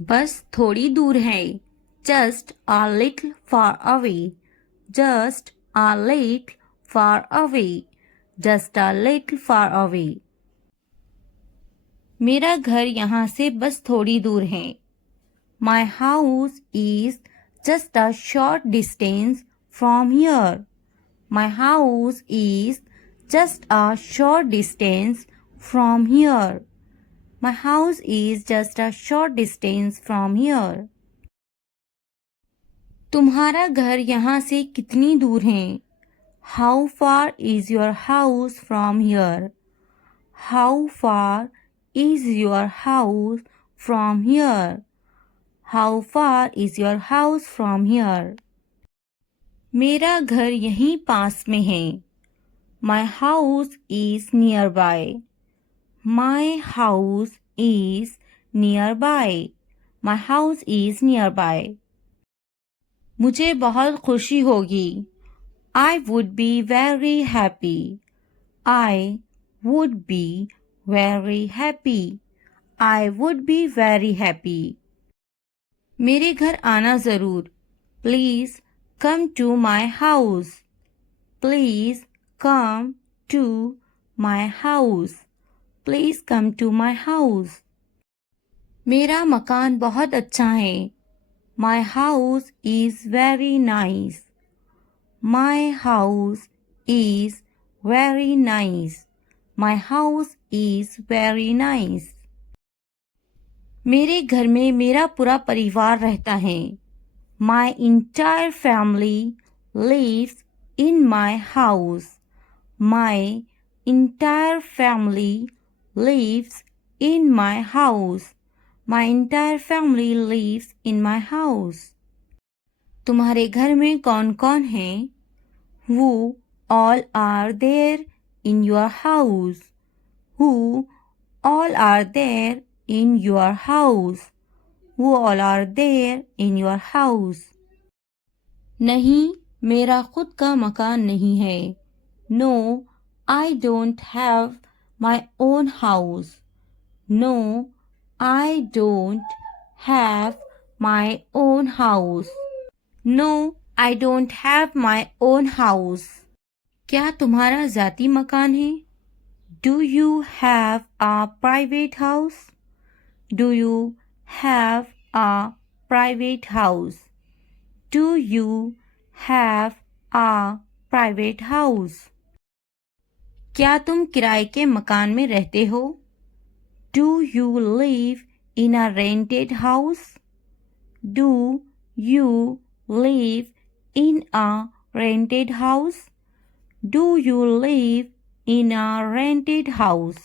बस थोड़ी दूर है. Just a little far away. Just a little far away. Just a little far away. मेरा घर यहाँ से बस थोड़ी दूर है. My house is just a short distance from here. My house is just a short distance from here. My house is just a short distance from here. तुम्हारा घर यहाँ से कितनी दूर है? How far is your house from here? How far is your house from here? How far is your house from here? मेरा घर यहीं पास में है. My house is nearby. My house is nearby. My house is nearby. मुझे बहुत खुशी होगी. I would be very happy. I would be very happy. I would be very happy. मेरे घर आना ज़रूर. Please come to my house. Please come to my house. Please come to my house. मेरा मकान बहुत अच्छा है. My house is very nice. My house is very nice. My house is very nice. मेरे घर में मेरा पूरा परिवार रहता है. My entire family lives in my house. My entire family lives in my house. My entire family lives in my house. तुम्हारे घर में कौन कौन है? Who all are there in your house? Who all are there in your house? Who all are there in your house? नहीं, मेरा खुद का मकान नहीं है. No, I don't have my own house. No, I don't have my own house. No, I don't have my own house. क्या तुम्हारा ज़ाती मकान है? Do you have a private house? Do you have a private house? Do you have a private house? क्या तुम किराए के मकान में रहते हो? Do you live in a rented house? Do you live in a rented house? Do you live in a rented house?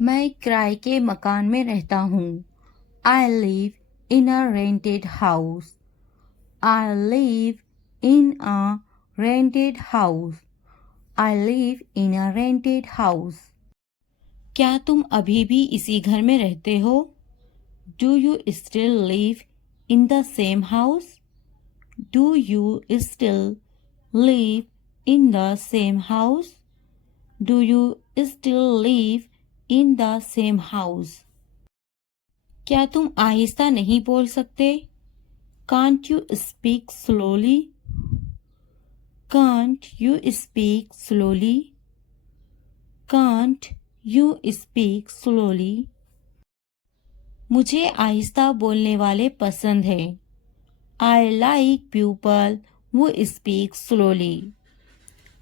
मैं किराए के मकान में रहता हूँ. I live in a rented house. I live in a rented house. I live in a rented house. क्या तुम अभी भी इसी घर में रहते हो? Do you still live in the same house? Do you still live in the same house? Do you still live in the same house? क्या तुम आहिस्ता नहीं बोल सकते? Can't you speak slowly? Can't you speak slowly? Can't you speak slowly? मुझे आहिस्ता बोलने वाले पसंद है. I like people who speak slowly.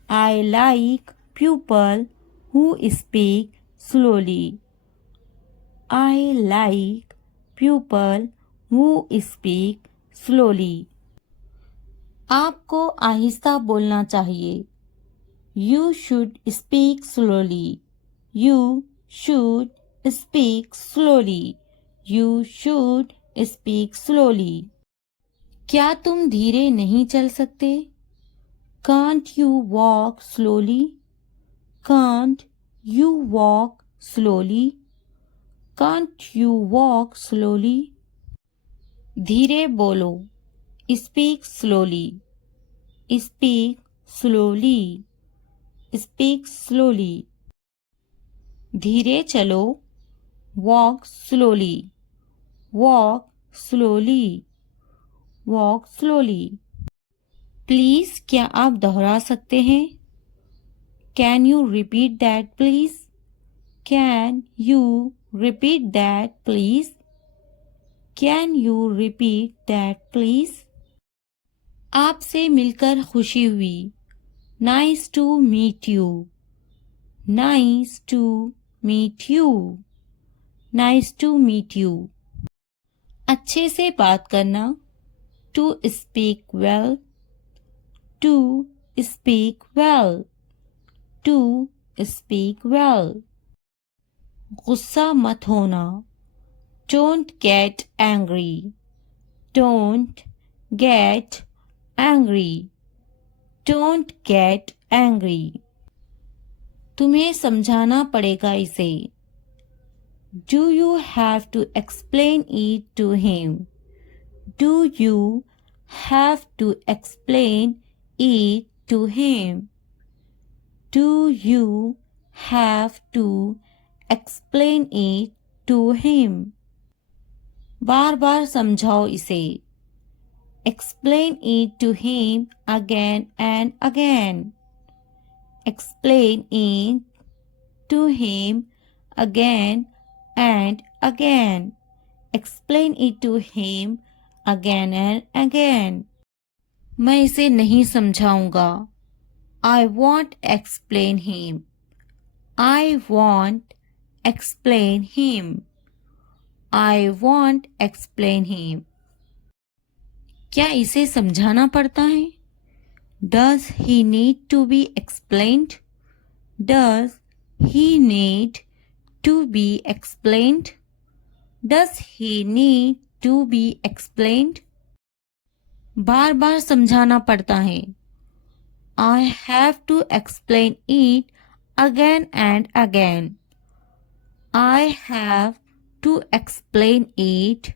I like people who speak slowly. I like people who speak slowly. आपको आहिस्ता बोलना चाहिए. You should speak slowly. You should speak slowly. You should speak slowly. क्या तुम धीरे नहीं चल सकते? Can't you walk slowly? Can't you walk slowly? Can't you walk slowly? धीरे बोलो. Speak slowly. Speak slowly. Speak slowly. धीरे चलो. Walk slowly. Walk slowly. Walk slowly. Please क्या आप दोहरा सकते हैं? Can you repeat that please? Can you repeat that please? Can you repeat that please? आपसे मिलकर खुशी हुई. Nice to meet you. Nice to meet you. Nice to meet you. अच्छे से बात करना. To speak well. To speak well. To speak well. गुस्सा मत होना. Don't get angry. Don't get angry. Don't get angry. तुम्हें समझाना पड़ेगा इसे. Do you have to explain it to him? Do you have to explain it to him? Do you have to explain it to him? बार बार समझाओ इसे. Explain it to him again and again. Explain it to him again and again. Explain it to him again and again. मैं इसे नहीं समझाऊंगा. I won't explain him. I won't explain him. I won't explain him. क्या इसे समझाना पड़ता है? Does he need to be explained? Does he need to be explained? Does he need to be explained? बार बार समझाना पड़ता है. I have to explain it again and again. I have to explain it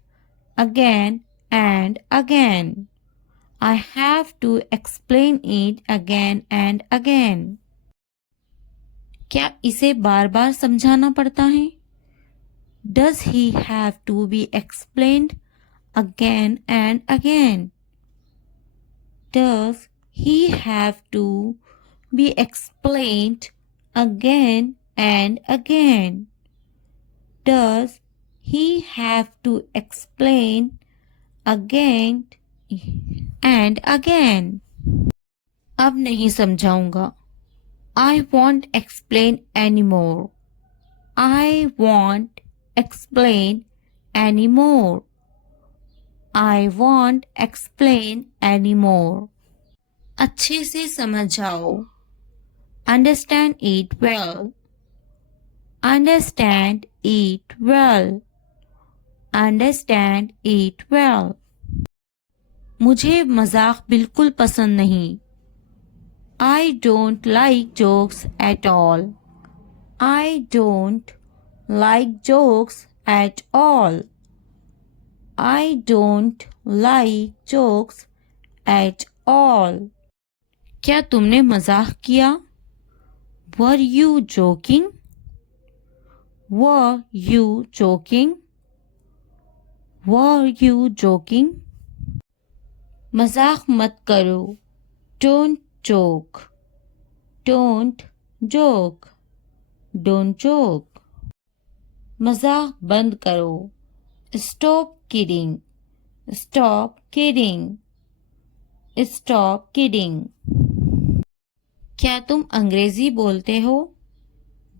again and again. I have to explain it again and again. क्या इसे बार बार समझाना पड़ता है? Does he have to be explained again and again? Does he have to be explained again and again? Does he have to explain again and again? अब नहीं समझाऊंगा. I won't explain anymore. I won't explain anymore. I won't explain anymore. अच्छे से समझ जाओ. Understand it well. Understand it well. Understand it well. मुझे मजाक बिल्कुल पसंद नहीं. I don't like jokes at all. I don't like jokes at all. I don't like jokes at all. क्या तुमने मजाक किया? Were you joking? Were you joking? Were you joking? मजाक मत करो. Don't joke. Don't joke. Don't joke. मजाक बंद करो. Stop kidding. Stop kidding. Stop kidding. क्या तुम अंग्रेजी बोलते हो?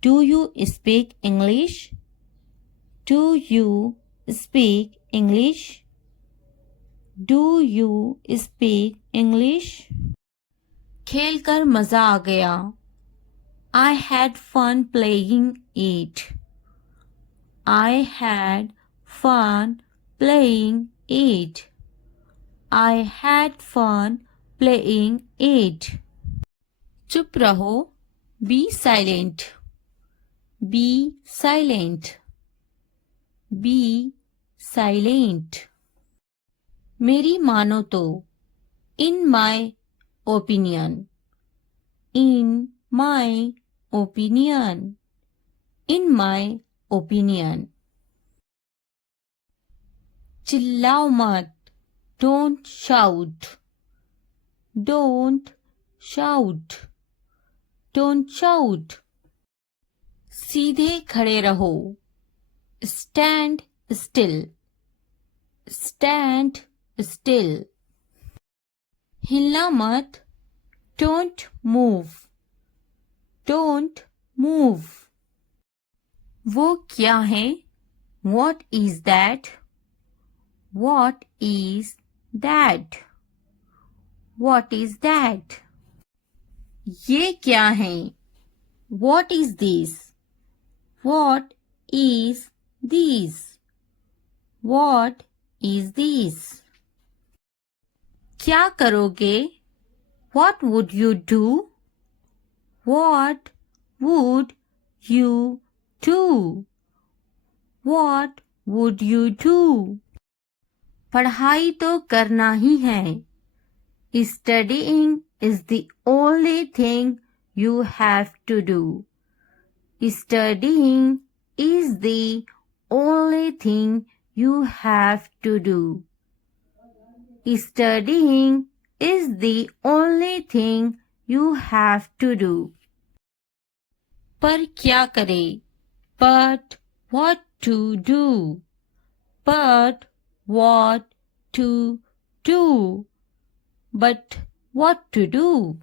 Do you speak English? Do you speak English? Do you speak English? खेलकर मजा आ गया. I had fun playing it. I had fun playing it. I had fun playing it. चुप रहो. Be silent. Be silent. Be silent. मेरी मानो तो. In my opinion. In my opinion. In my opinion. चिल्लाओ मत. Don't shout. Don't shout. Don't shout. सीधे खड़े रहो. Stand still. Stand still. हिलना मत. Don't move. Don't move. वो क्या है? What is that? What is that? What is that? ये क्या है? What is this? What is this? What is this? क्या करोगे? What would you do? What would you do? What would you do? पढ़ाई तो करना ही है. Studying is the only thing you have to do. Studying is the only thing you have to do. Studying is the only thing you have to do. पर क्या करें? But what to do? But what to do? But what to do?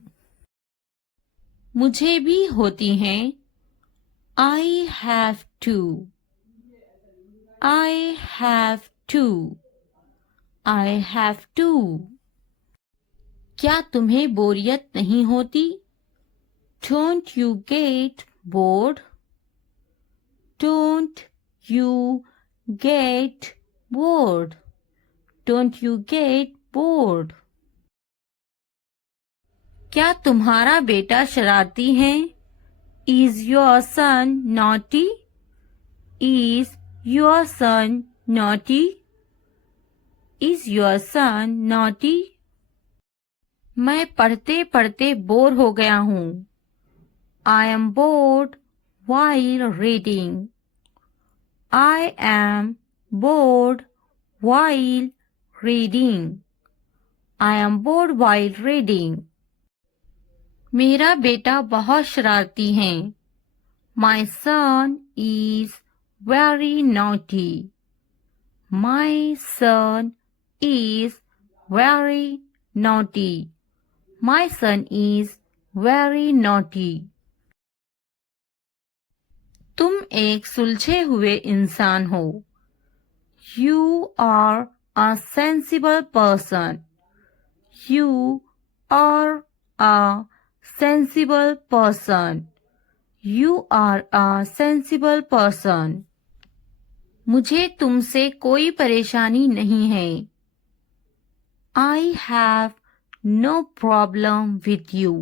मुझे भी होती हैं. I have to. I have to. I have to. क्या तुम्हें बोरियत नहीं होती? Don't you get bored? Don't you get bored? Don't you get bored? क्या तुम्हारा बेटा शरारती है? Is your son naughty? Is your son naughty? Is your son naughty? मैं पढ़ते पढ़ते बोर हो गया हूँ. I am bored while reading. I am bored while reading. I am bored while reading. मेरा बेटा बहुत शरारती है. My son is very naughty. My son is very naughty. My son is very naughty. तुम एक सुलझे हुए इंसान हो. You are a sensible person. You are a sensible person. You are a sensible person. मुझे तुमसे कोई परेशानी नहीं है. I have no problem with you.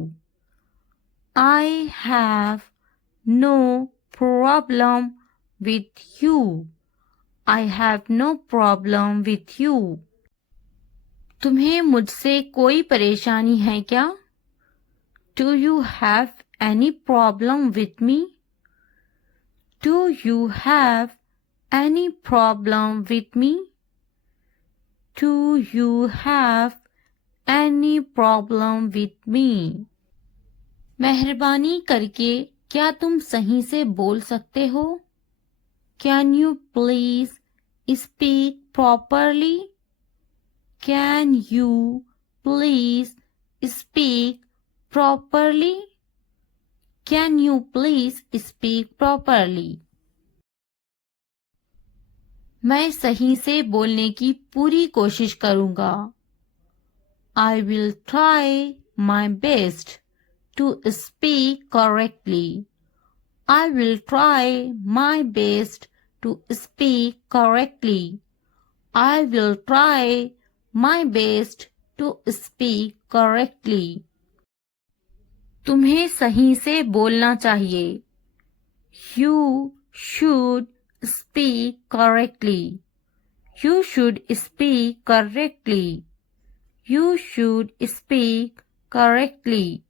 I have no problem with you. I have no problem with you. तुम्हें मुझसे कोई परेशानी है क्या? Do you have any problem with me? Do you have any problem with me? Do you have any problem with me? मेहरबानी करके क्या तुम सही से बोल सकते हो? Can you please speak properly? Can you please speak properly? Can you please speak properly? मैं सही से बोलने की पूरी कोशिश करूंगा. I will try my best to speak correctly. I will try my best to speak correctly. I will try my best to speak correctly. तुम्हें सही से बोलना चाहिए. You should speak correctly. You should speak correctly. You should speak correctly.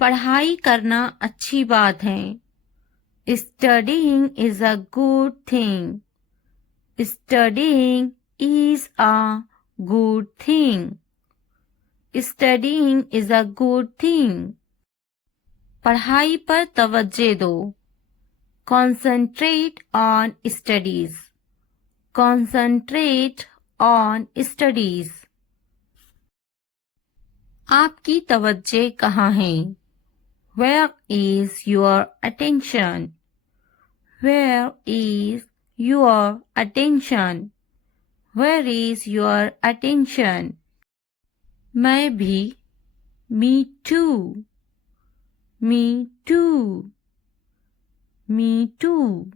पढ़ाई करना अच्छी बात है. Studying is a good thing. Studying is a good thing. Studying is a good thing. पढ़ाई पर तवज्जो दो. Concentrate on studies. Concentrate on studies. आपकी तवज्जो कहाँ है? Where is your attention? Where is your attention? Where is your attention? मैं भी. Me too. Me too. Me too.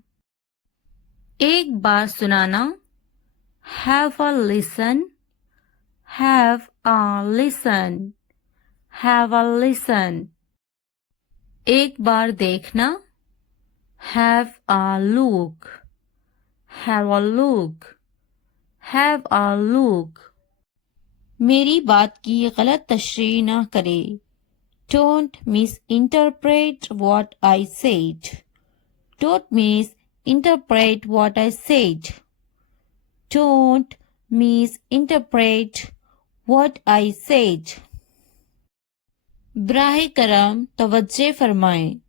एक बार सुनाना. Have a listen. Have a listen. Have a listen. एक बार देखना. Have a look. Have a look. Have a look. मेरी बात की गलत तशरीह ना करे. Don't misinterpret what I said. Don't misinterpret what I said. Don't misinterpret what I said. बराह करम तवज्जो फरमाएं.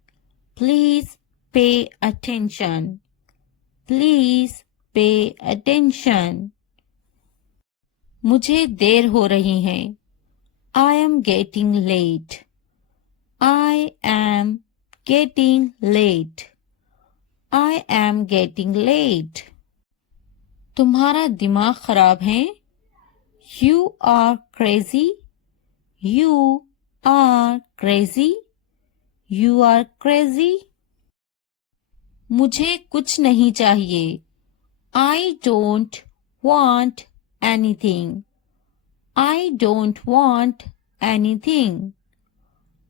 Please pay attention. Please pay attention. मुझे देर हो रही है. I am getting late. I am getting late. I am getting late. तुम्हारा दिमाग खराब है. You are crazy. You are crazy. You are crazy. मुझे कुछ नहीं चाहिए. I don't want anything. I don't want anything.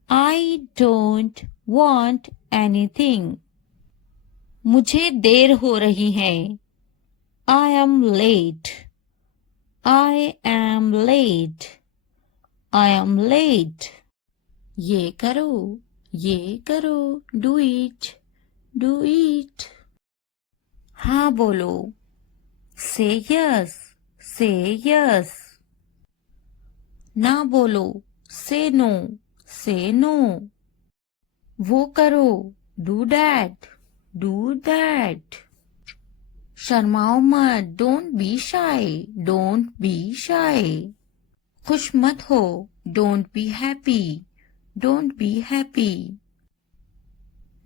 I don't want anything. मुझे देर हो रही है. I am late. I am late. I am late. ये करो. ये करो. Do it. Do it. हाँ बोलो. Say yes. Say yes. ना बोलो. Say no. Say no. वो करो. Do that. Do that. शर्माओ मत. Don't be shy. Don't be shy. खुश मत हो. Don't be happy. Don't be happy.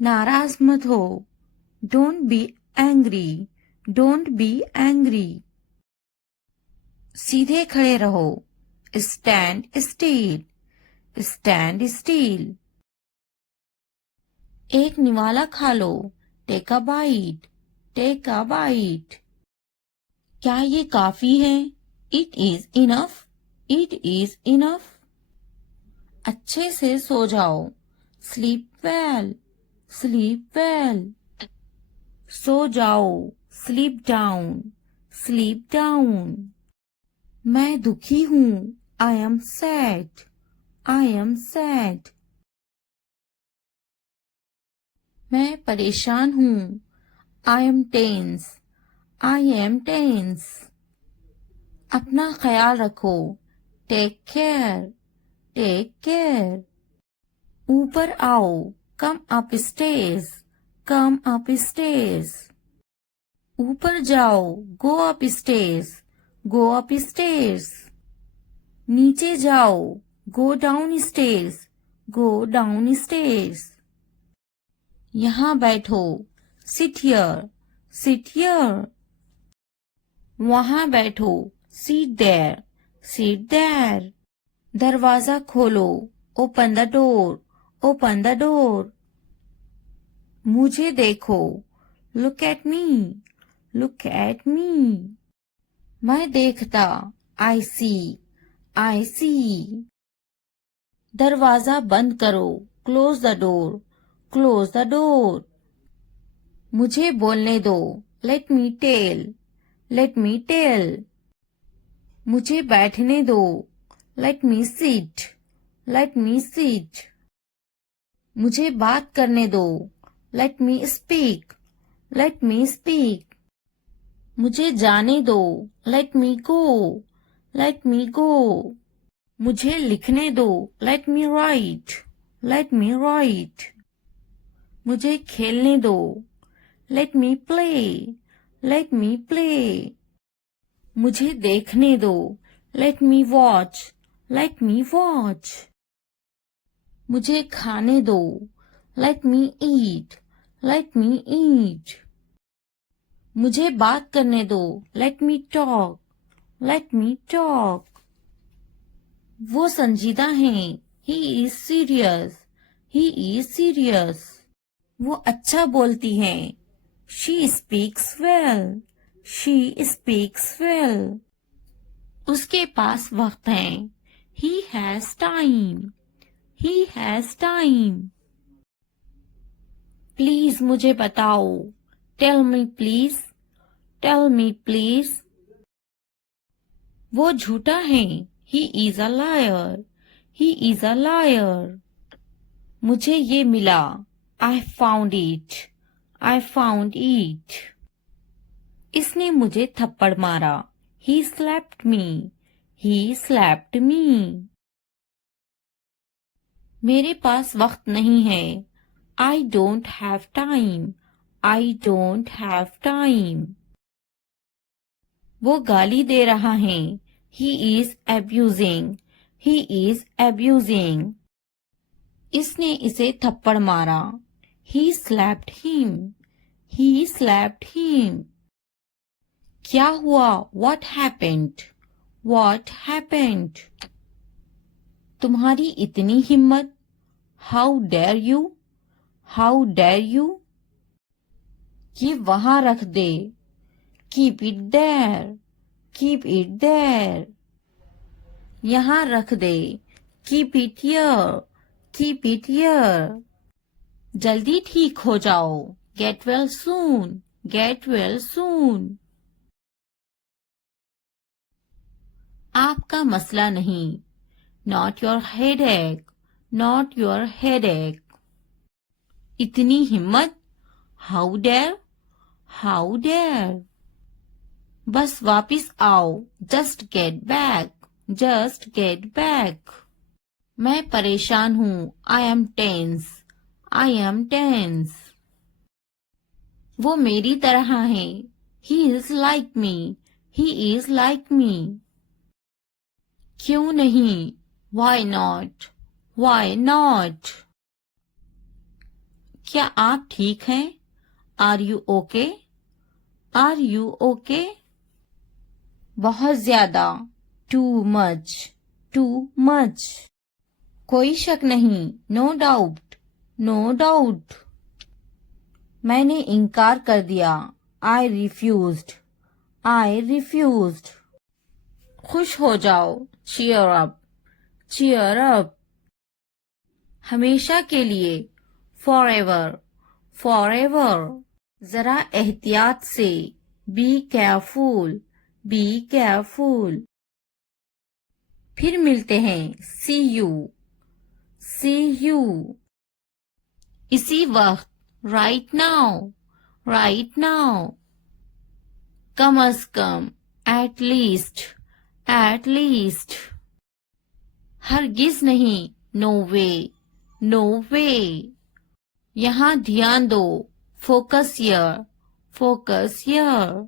नाराज मत हो. Don't be angry. Don't be angry. सीधे खड़े रहो. Stand still. Stand still. एक निवाला खा लो. Take a bite. Take a bite. क्या ये काफी है? It is enough. It is enough. अच्छे से सो जाओ. Sleep well. Sleep well. सो जाओ. Sleep down. Sleep down. मैं दुखी हूँ. I am sad. I am sad. मैं परेशान हूँ. I am tense. I am tense. अपना ख्याल रखो. Take care. Take care. ऊपर आओ. Come upstairs. Come upstairs. ऊपर जाओ. Go upstairs. Go upstairs. नीचे जाओ. Go downstairs. Go downstairs. यहाँ बैठो. Sit here. Sit here. वहाँ बैठो. Sit there. Sit there. दरवाजा खोलो. Open the door. Open the door. मुझे देखो. Look at me. Look at me. मैं देखता. I see. I see. दरवाजा बंद करो. Close the door. Close the door. मुझे बोलने दो. Let me tell. Let me tell. मुझे बैठने दो. Let me sit. Let me sit. मुझे बात करने दो. Let me speak. Let me speak. मुझे जाने दो, लेट मी गो, लेट मी गो। मुझे लिखने दो, लेट मी राइट, लेट मी राइट। मुझे खेलने दो, लेट मी प्ले, लेट मी प्ले। मुझे देखने दो, लेट मी वॉच, लेट मी वॉच। मुझे खाने दो, लेट मी ईट, लेट मी ईट। मुझे बात करने दो, let me talk, let me talk. वो संजीदा हैं, he is serious, he is serious. वो अच्छा बोलती हैं, she speaks well, she speaks well. उसके पास वक्त है, he has time, he has time. Please मुझे बताओ, tell me please, tell me please. वो झूठा है, he is a liar, he is a liar. मुझे ये मिला, I found it, I found it। इसने मुझे थप्पड़ मारा, he slapped me, he slapped me। मेरे पास वक्त नहीं है, I don't have time, I don't have time। वो गाली दे रहा है, he is abusing, he is abusing। इसने इसे थप्पड़ मारा, he slapped him, he slapped him। क्या हुआ, what happened, what happened। तुम्हारी इतनी हिम्मत, how dare you, how dare you। ये वहां रख दे, keep it there, keep it there। यहाँ रख दे, keep it here, keep it here। जल्दी ठीक हो जाओ, get well soon, get well soon। आपका मसला नहीं, not your headache, not your headache। इतनी हिम्मत, how dare, how dare। बस वापिस आओ, just get back, just get back। मैं परेशान हूँ, I am tense, I am tense। वो मेरी तरह है, he is like me, he is like me। क्यों नहीं, why not, why not। क्या आप ठीक हैं, are you okay, are you okay। बहुत ज्यादा, too much, too much। कोई शक नहीं, no doubt, no doubt। मैंने इनकार कर दिया, I refused, I refused। खुश हो जाओ, cheer up, cheer up। हमेशा के लिए, forever, forever। जरा एहतियात से, be careful, be careful। फिर मिलते हैं, see you, see you। इसी वक्त, right now, right now। Come a come, at least, at least। हरगिज नहीं, no way, no way। यहाँ ध्यान दो, focus here, focus here।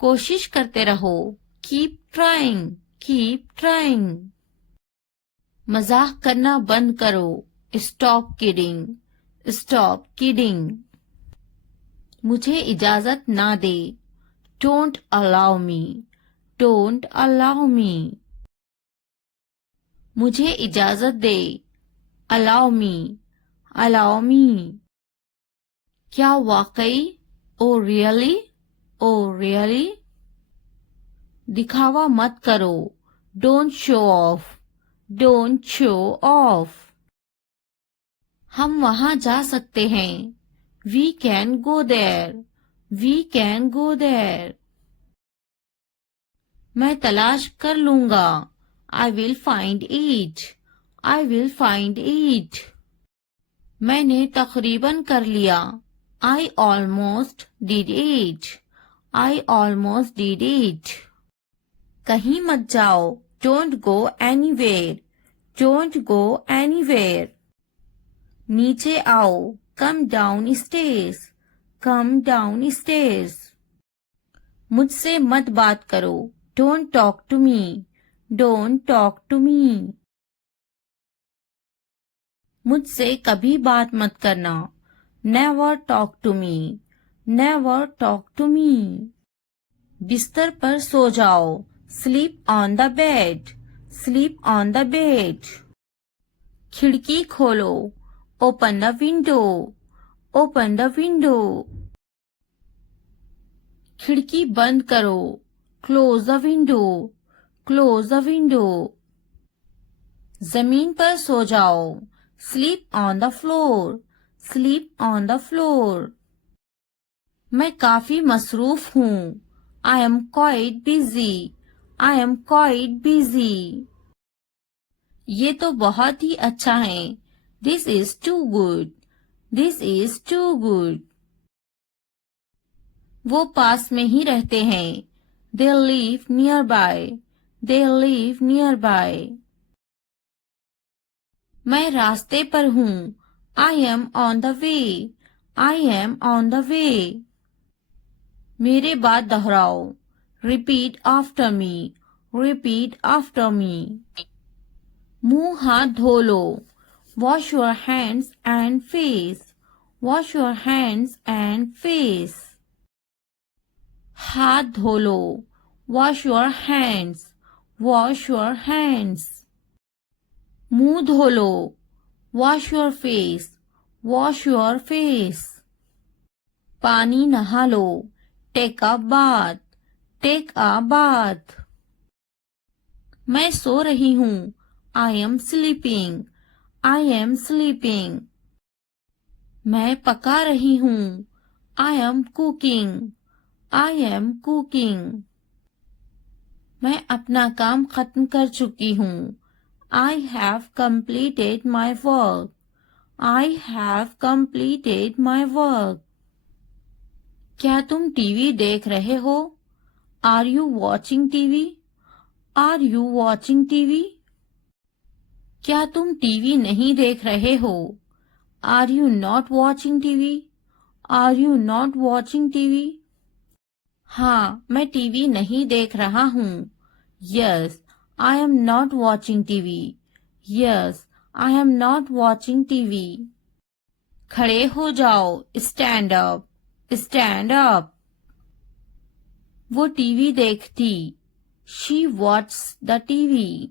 कोशिश करते रहो, keep trying, keep trying। मजाक करना बंद करो, stop kidding, stop kidding। मुझे इजाजत ना दे, don't allow me, don't allow me। मुझे इजाजत दे, allow me, allow me। क्या वाकई, oh really, oh really। दिखावा मत करो, don't show off, don't show off। हम वहां जा सकते हैं, we can go there, we can go there। मैं तलाश कर लूंगा, I will find it, I will find it। मैंने तकरीबन कर लिया, I almost did it, I almost did it. कहीं मत जाओ. Don't go anywhere. Don't go anywhere. नीचे आओ. Come downstairs. Come downstairs. मुझसे मत बात करो. Don't talk to me. Don't talk to me. मुझसे कभी बात मत करना. Never talk to me. Never talk to me. बिस्तर पर सो जाओ. Sleep on the bed. Sleep on the bed. खिड़की खोलो. Open the window. Open the window. खिड़की बंद करो. Close the window. Close the window. जमीन पर सो जाओ. Sleep on the floor. Sleep on the floor. मैं काफी मसरूफ हूँ. I am quite busy. I am quite busy. ये तो बहुत ही अच्छा है. This is too good. This is too good. वो पास में ही रहते हैं. They live nearby. They live nearby. मैं रास्ते पर हूँ. I am on the way. I am on the way. मेरे बाद दोहराओ. Repeat after me. Repeat after me. मुंह हाथ धो लो. Wash your hands and face. Wash your hands and face. हाथ धो लो. Wash your hands. Wash your hands. मुंह धो लो. Wash your face. Wash your face. पानी नहा लो. Take a bath. Take a bath. मैं सो रही हूँ. I am sleeping. I am sleeping. मैं पका रही हूँ. I am cooking. I am cooking. मैं अपना काम खत्म कर चुकी हूँ. I have completed my work. I have completed my work. क्या तुम टीवी देख रहे हो? Are you watching TV? Are you watching TV? क्या तुम टीवी नहीं देख रहे हो? Are you not watching TV? Are you not watching TV? हाँ, मैं टीवी नहीं देख रहा हूँ. Yes, I am not watching TV. Yes, I am not watching TV. खड़े हो जाओ. Stand up. Stand up. वो टीवी देखती. She watches the TV.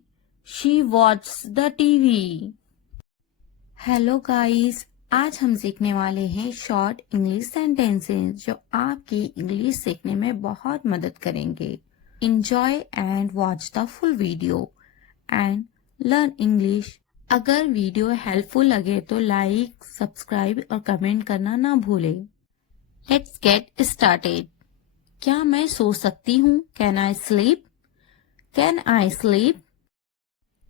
She watches the TV. Hello guys, आज हम सीखने वाले हैं शॉर्ट इंग्लिश सेंटेंसेस जो आपकी इंग्लिश सीखने में बहुत मदद करेंगे. Enjoy and watch the full video and learn English. अगर वीडियो हेल्पफुल लगे तो लाइक, सब्सक्राइब और कमेंट करना ना भूलें. Let's get started. क्या मैं सो सकती हूँ? Can I sleep? Can I sleep?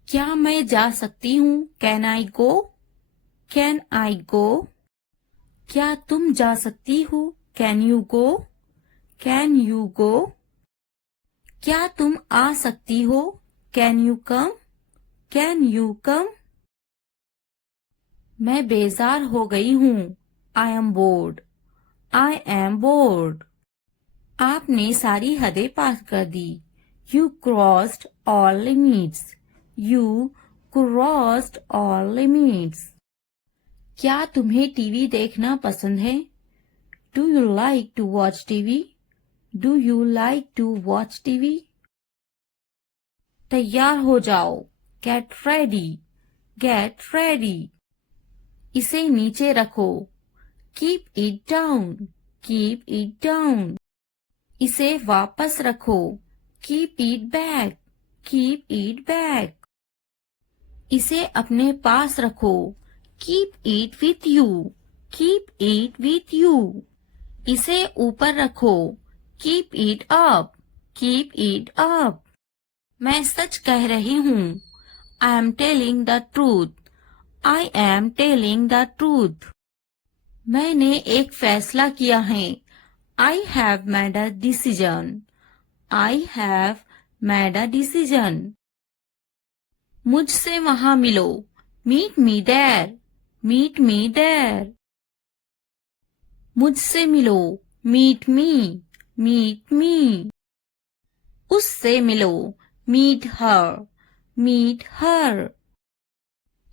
क्या मैं जा सकती हूँ? Can I go? Can I go? क्या तुम जा सकती हो? Can you go? Can you go? क्या तुम आ सकती हो? Can you come? Can you come? मैं बेजार हो गई हूँ. I am bored. I am bored. आपने सारी हदें पार कर दी. You crossed all limits. You crossed all limits. क्या तुम्हें टीवी देखना पसंद है? Do you like to watch TV? Do you like to watch TV? तैयार हो जाओ. Get ready. Get ready. इसे नीचे रखो. Keep it down. Keep it down. इसे वापस रखो. Keep it back. Keep it back. इसे अपने पास रखो. Keep it with you. Keep it with you. इसे ऊपर रखो. Keep it up. Keep it up. मैं सच कह रही हूँ. I am telling the truth. I am telling the truth. मैंने एक फैसला किया है. I have made a decision. I have made a decision. मुझसे वहां मिलो. Meet me there. Meet me there. मुझसे मिलो. Meet me. Meet me. उससे मिलो. Meet her. Meet her.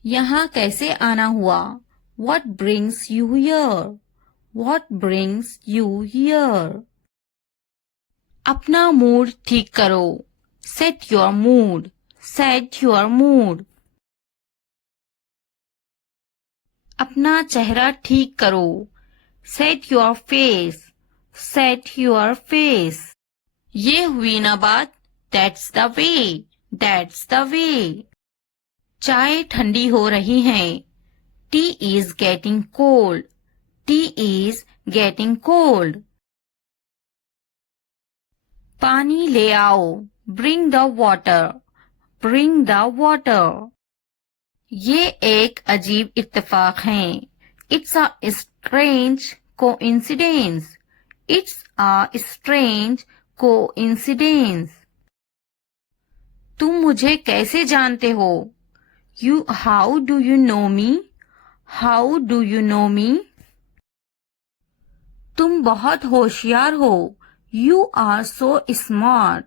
यहाँ कैसे आना हुआ? What brings you here? What brings you here? अपना मूड ठीक करो. Set your mood. Set your mood. अपना चेहरा ठीक करो. Set your face. Set your face. ये हुई ना बात. That's the way. That's the way. चाय ठंडी हो रही है. Tea is getting cold. Tea is getting cold. पानी ले आओ. Bring the water. Bring the water. ये एक अजीब इत्तेफाक है. It's a strange coincidence. It's a strange coincidence. तुम मुझे कैसे जानते हो? How do you know me? How do you know me? तुम बहुत होशियार हो. You are so smart.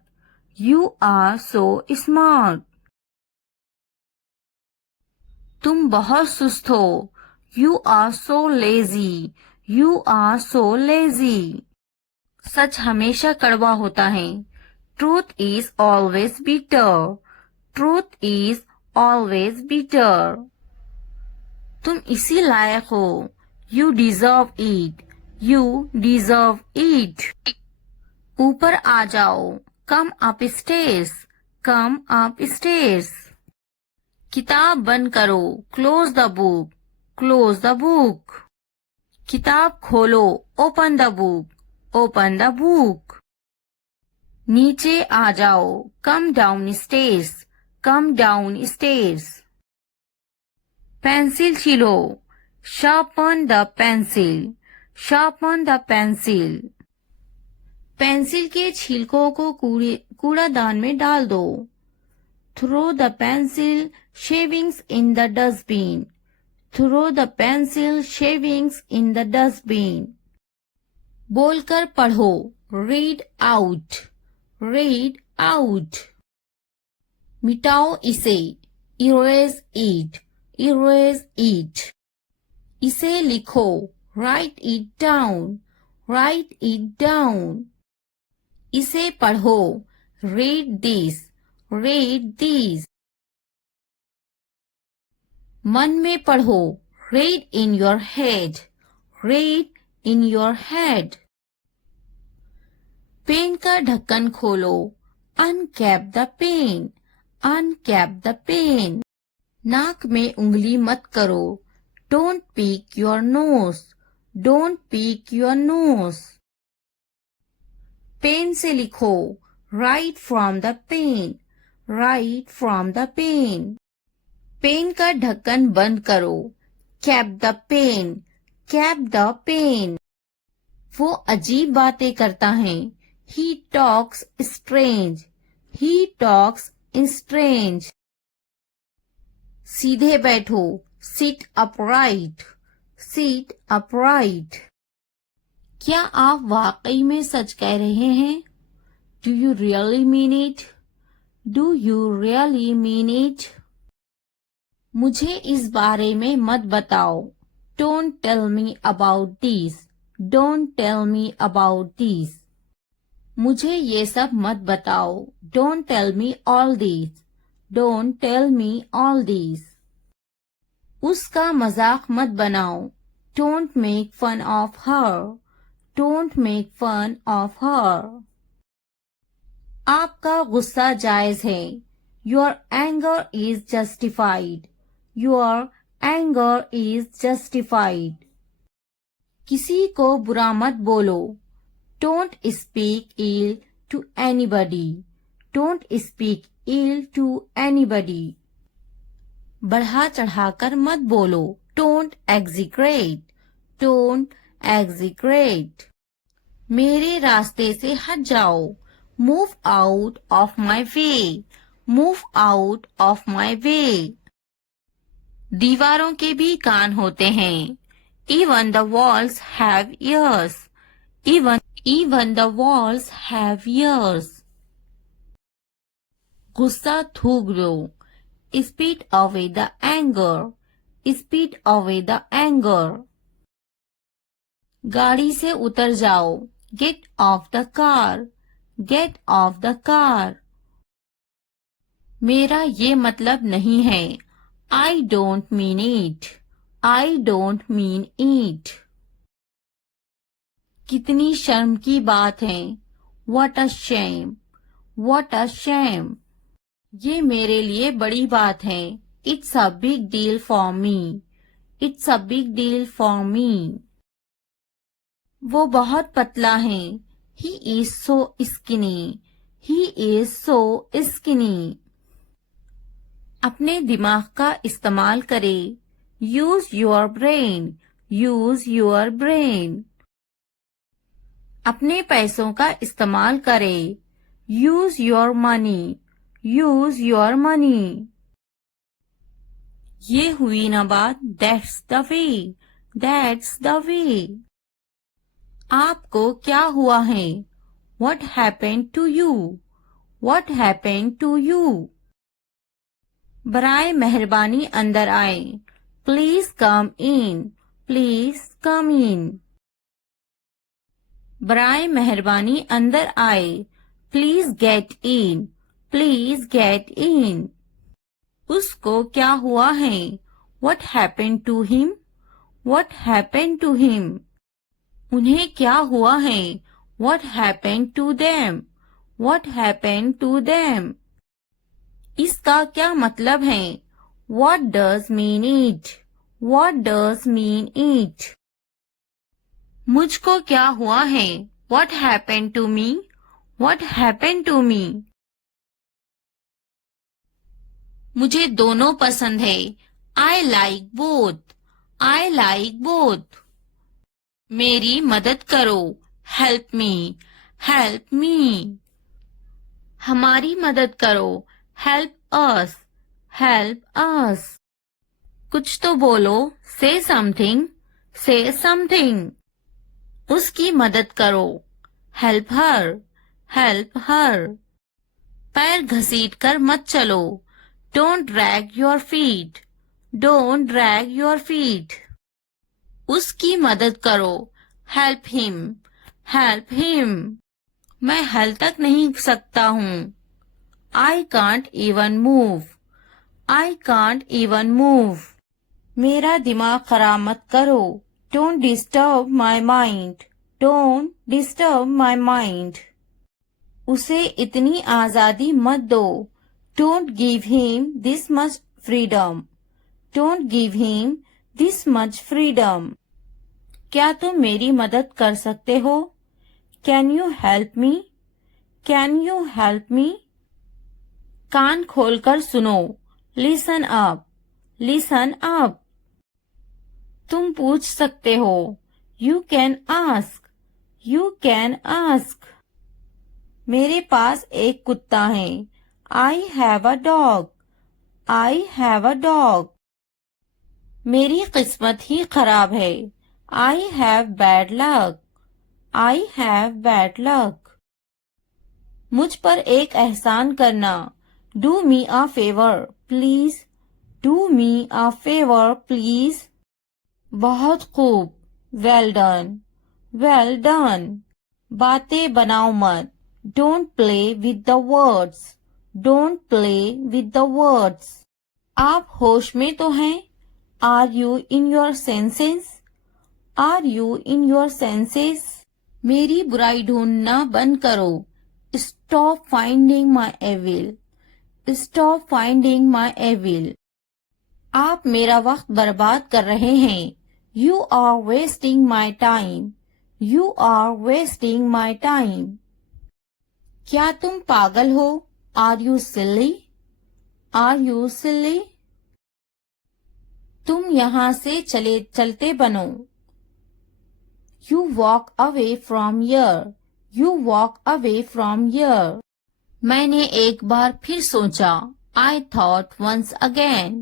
You are so smart. तुम बहुत सुस्त हो. You are so lazy. You are so lazy. सच हमेशा कड़वा होता है. Truth is always bitter. Truth is always bitter. तुम इसी लायक हो. You deserve it. You deserve it. ऊपर आ जाओ. Come upstairs. Come upstairs. किताब बंद करो. Close the book. Close the book. किताब खोलो. Open the book. Open the book. नीचे आ जाओ. Come downstairs. Come downstairs. Pencil छीलो. Sharpen the pencil. Sharpen the pencil. Pencil के छिलकों को कूड़ादान में डाल दो. Throw the pencil shavings in the dustbin. Throw the pencil shavings in the dustbin. बोलकर पढ़ो. Read out. Read out. मिटाओ इसे. Erase it. Erase it. इसे लिखो. Write it down. Write it down. इसे पढ़ो. Read this. Read this. मन में पढ़ो. Read in your head. Read in your head. Pen का ढक्कन खोलो. Uncap the pen. Uncap the pen. नाक में उंगली मत करो. Don't pick your nose. Don't pick your nose. Pen से लिखो. Write from the pen. Write from the pen. Pen का ढक्कन बंद करो. Cap the pen. Cap the pen. वो अजीब बातें करता है. He talks strange. He talks strange. सीधे बैठो. Sit upright. Sit upright. क्या आप वाकई में सच कह रहे हैं? Do you really mean it? Do you really mean it? मुझे इस बारे में मत बताओ. Don't tell me about this. Don't tell me about this. मुझे ये सब मत बताओ. Don't tell me all this. Don't tell me all this. उसका मजाक मत बनाओ. Don't make fun of her. Don't make fun of her. आपका गुस्सा जायज है. Your anger is justified. Your anger is justified. किसी को बुरा मत बोलो. Don't speak ill to anybody. Don't speak ill to anybody. बढ़ा चढ़ाकर मत बोलो. Don't exaggerate. Don't exaggerate. मेरे रास्ते से हट जाओ। Move out of my way. Move out of my way. दीवारों के भी कान होते हैं। Even the walls have ears. Even the walls have ears. गुस्सा थूक दो। Spit away the anger. Spit away the anger. गाड़ी से उतर जाओ। Get off the car. Get off the car. मेरा ये मतलब नहीं है। I don't mean it. I don't mean it. कितनी शर्म की बात है। What a shame. What a shame. ये मेरे लिए बड़ी बात है। It's a big deal for me. It's a big deal for me. वो बहुत पतला है। He is so skinny. He is so skinny. अपने दिमाग का इस्तेमाल करें। Use your brain. Use your brain. अपने पैसों का इस्तेमाल करें। Use your money. Use your money. ये हुई ना बात। That's the way. That's the way. आपको क्या हुआ है? What happened to you? What happened to you? बराए मेहरबानी अंदर आए। Please come in. Please come in. बराए मेहरबानी अंदर आए। Please get in. Please get in. उसको क्या हुआ है? What happened to him? What happened to him? उन्हें क्या हुआ है? What happened to them? What happened to them? इसका क्या मतलब है? What does mean it? What does mean it? मुझको क्या हुआ है? What happened to me? What happened to me? मुझे दोनों पसंद है। I like both. I like both. मेरी मदद करो। Help me. Help me. हमारी मदद करो। Help us. Help us. कुछ तो बोलो। Say something. Say something. उसकी मदद करो। Help her. Help her. पैर घसीट कर मत चलो। Don't drag your feet. Don't drag your feet. उसकी मदद करो। Help him. Help him. मैं हल तक नहीं सकता हूँ। I can't even move. I can't even move. मेरा दिमाग खराब मत करो। Don't disturb my mind. Don't disturb my mind. उसे इतनी आजादी मत दो। Don't give him this much freedom. Don't give him this much freedom. क्या तुम मेरी मदद कर सकते हो? Can you help me? Can you help me? कान खोलकर सुनो। Listen up. Listen up. तुम पूछ सकते हो। You can ask. You can ask. मेरे पास एक कुत्ता है। I have a dog. I have a dog. मेरी किस्मत ही खराब है। I have bad luck. I have bad luck. मुझ पर एक एहसान करना। Do me a favor, please. Do me a favor, please. बहुत खूब। Well done. Well done. बातें बनाओ मत। Don't play with the words. Don't play with the words. आप होश में तो हैं? Are you in your senses? Are you in your senses? मेरी बुराई ढूंढना बंद करो। Stop finding my evil. Stop finding my evil. आप मेरा वक्त बर्बाद कर रहे हैं। You are wasting my time. You are wasting my time. क्या तुम पागल हो? Are you silly? Are you silly? तुम यहाँ से चलते बनो। You walk away from here. You walk away from here. मैंने एक बार फिर सोचा. I thought once again.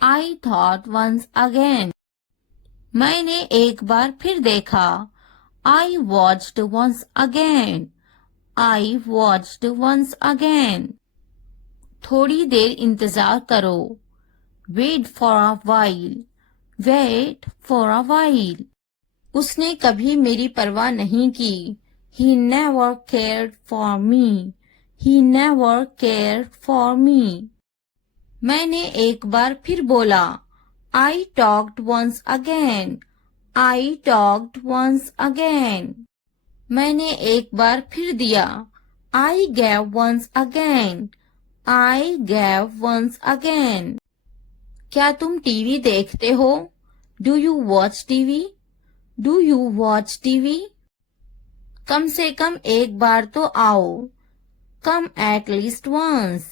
I thought once again. मैंने एक बार फिर देखा. I watched once again. I watched once again. थोड़ी देर इंतजार करो. Wait for a while. Wait for a while. उसने कभी मेरी परवाह नहीं की. He never cared for me. He never cared for me. मैंने एक बार फिर बोला. I talked once again. I talked once again. मैंने एक बार फिर दिया. I gave once again. I gave once again. क्या तुम टीवी देखते हो? Do you watch TV? Do you watch TV? कम से कम एक बार तो आओ. Come at least once.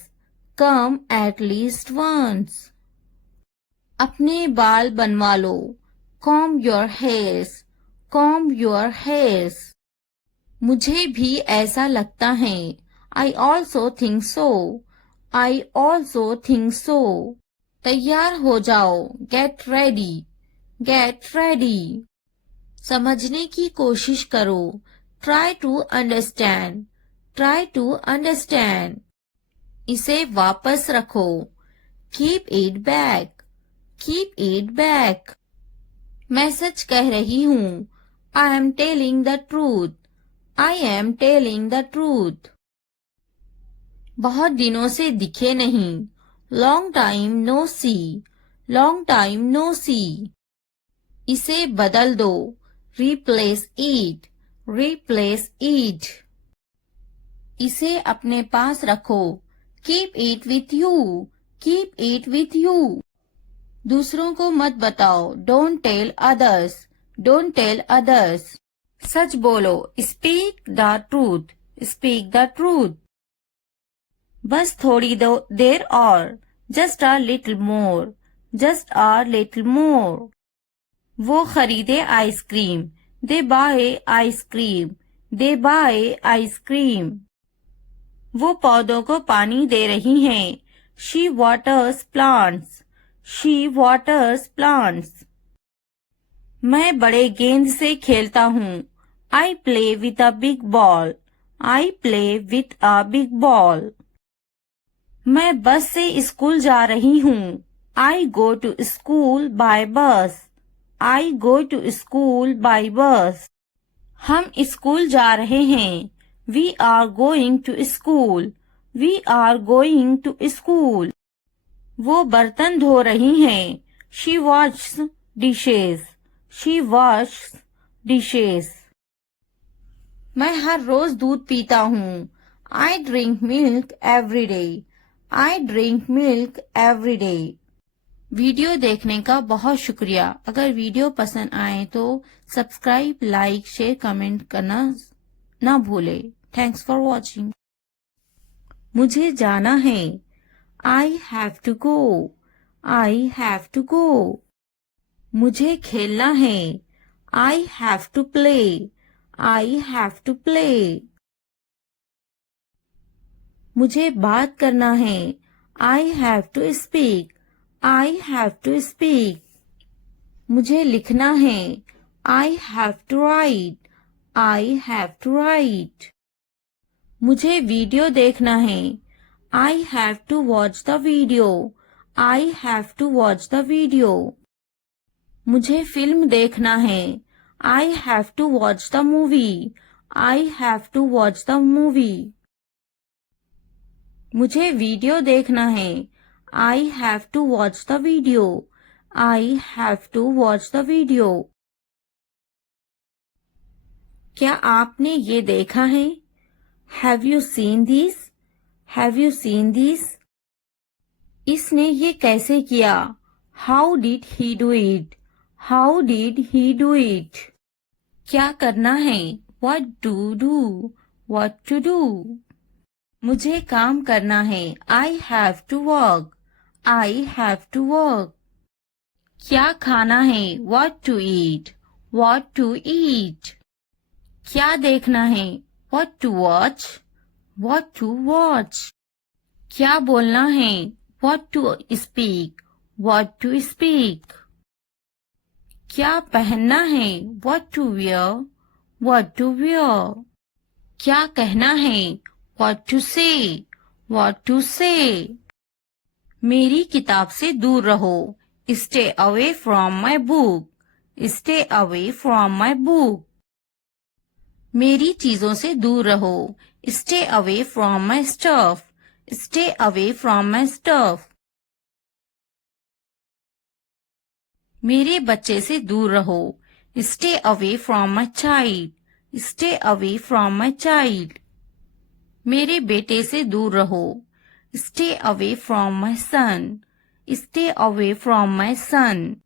Come at least once. अपने बाल बनवा लो. Comb your hairs. Comb your hairs. मुझे भी ऐसा लगता है. I also think so. I also think so. तैयार हो जाओ. Get ready. Get ready. समझने की कोशिश करो. Try to understand. Try to understand. इसे वापस रखो. Keep it back. Keep it back. मैं सच कह रही हूँ. I am telling the truth. I am telling the truth. बहुत दिनों से दिखे नहीं. Long time no see. Long time no see. इसे बदल दो. Replace it. Replace it. इसे अपने पास रखो. Keep it with you. Keep it with you. दूसरों को मत बताओ. Don't tell others. Don't tell others. सच बोलो. Speak the truth. Speak the truth. बस थोड़ी देर और. Just a little more. Just a little more. वो खरीदे ice cream. They buy ice cream. They buy ice cream. वो पौधों को पानी दे रही हैं. She waters plants. She waters plants. मैं बड़े गेंद से खेलता हूँ. I play with a big ball. I play with a big ball. मैं बस से स्कूल जा रही हूँ. I go to school by bus. I go to school by bus. हम स्कूल जा रहे हैं. We are going to school. We are going to school. वो बर्तन धो रही हैं. She washes dishes. She washes dishes. मैं हर रोज दूध पीता हूँ. I drink milk every day. I drink milk every day. Video देखने का बहुत शुक्रिया. अगर वीडियो पसंद आए तो सब्सक्राइब, लाइक, शेयर, कमेंट करना ना भूले. Thanks for watching. मुझे जाना है. I have to go. I have to go. मुझे खेलना है. I have to play. I have to play. मुझे बात करना है. I have to speak. I have to speak. मुझे लिखना है. I have to write. I have to write. मुझे वीडियो देखना है. I have to watch the video. I have to watch the video. मुझे फिल्म देखना है. I have to watch the movie. I have to watch the movie. मुझे video देखना है. I have to watch the video. I have to watch the video. क्या आपने ये देखा है? Have you seen this? Have you seen this? इसने ये कैसे किया? How did he do it? How did he do it? क्या करना है? What to do? What to do? मुझे काम करना है. I have to work. I have to work. क्या खाना है? What to eat? What to eat? क्या देखना है? What to watch? What to watch? क्या बोलना है? What to speak? What to speak? क्या पहनना है? What to wear? What to wear? क्या कहना है? What to say? What to say? मेरी किताब से दूर रहो. Stay away from my book. Stay away from my book. मेरी चीजों से दूर रहो. Stay away from my stuff. Stay away from my stuff. मेरे बच्चे से दूर रहो. Stay away from my child. Stay away from my child. मेरे बेटे से दूर रहो. Stay away from my son. Stay away from my son.